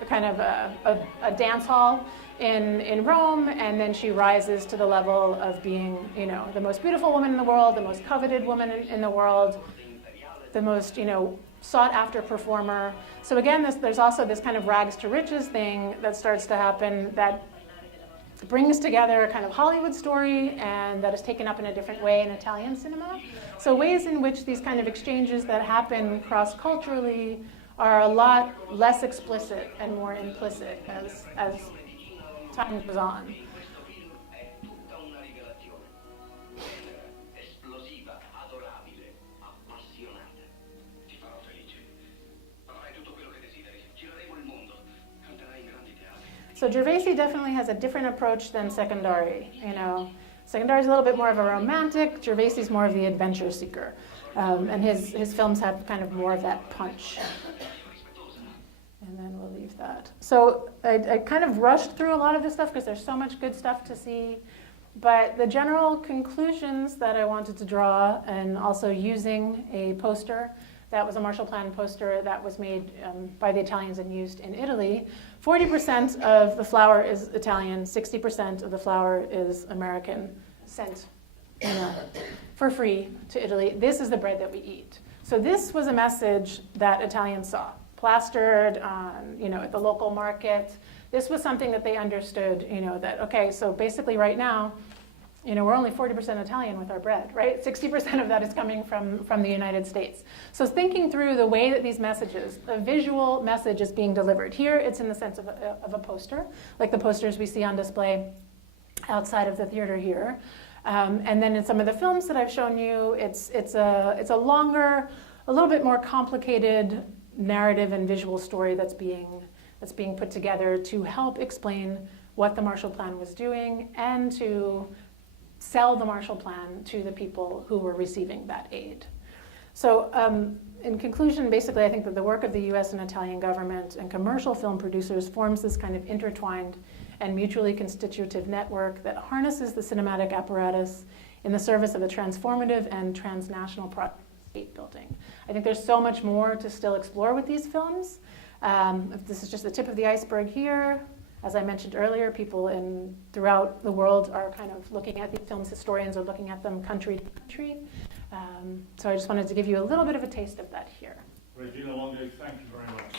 a kind of a dance hall in Rome, and then she rises to the level of being, you know, the most beautiful woman in the world, the most coveted woman in the world, the most, you know, sought after performer. So again, there's also this kind of rags to riches thing that starts to happen that brings together a kind of Hollywood story and that is taken up in a different way in Italian cinema. So ways in which these kind of exchanges that happen cross-culturally are a lot less explicit and more implicit as time goes on. So Gervasi definitely has a different approach than Secondari. You know, Secondari is a little bit more of a romantic. Gervasi is more of the adventure seeker, and his films have kind of more of that punch. And then we'll leave that. So I kind of rushed through a lot of this stuff because there's so much good stuff to see. But the general conclusions that I wanted to draw, and also using a poster that was a Marshall Plan poster that was made by the Italians and used in Italy. 40% of the flour is Italian, 60% of the flour is American, sent, you know, for free to Italy. This is the bread that we eat. So this was a message that Italians saw, plastered on, you know, at the local market. This was something that they understood, you know, that, okay, so basically right now, you know, we're only 40% Italian with our bread, right? 60% of that is coming from the United States. So thinking through the way that these messages, a visual message is being delivered. Here, it's in the sense of a poster, like the posters we see on display outside of the theater here. And then in some of the films that I've shown you, it's a longer, a little bit more complicated narrative and visual story that's being put together to help explain what the Marshall Plan was doing and to sell the Marshall Plan to the people who were receiving that aid. So in conclusion, basically, I think that the work of the US and Italian government and commercial film producers forms this kind of intertwined and mutually constitutive network that harnesses the cinematic apparatus in the service of a transformative and transnational project of state building. I think there's so much more to still explore with these films. This is just the tip of the iceberg here. As I mentioned earlier, people throughout the world are kind of looking at these films. Historians are looking at them country to country. So I just wanted to give you a little bit of a taste of that here. Regina Longo, thank you very much.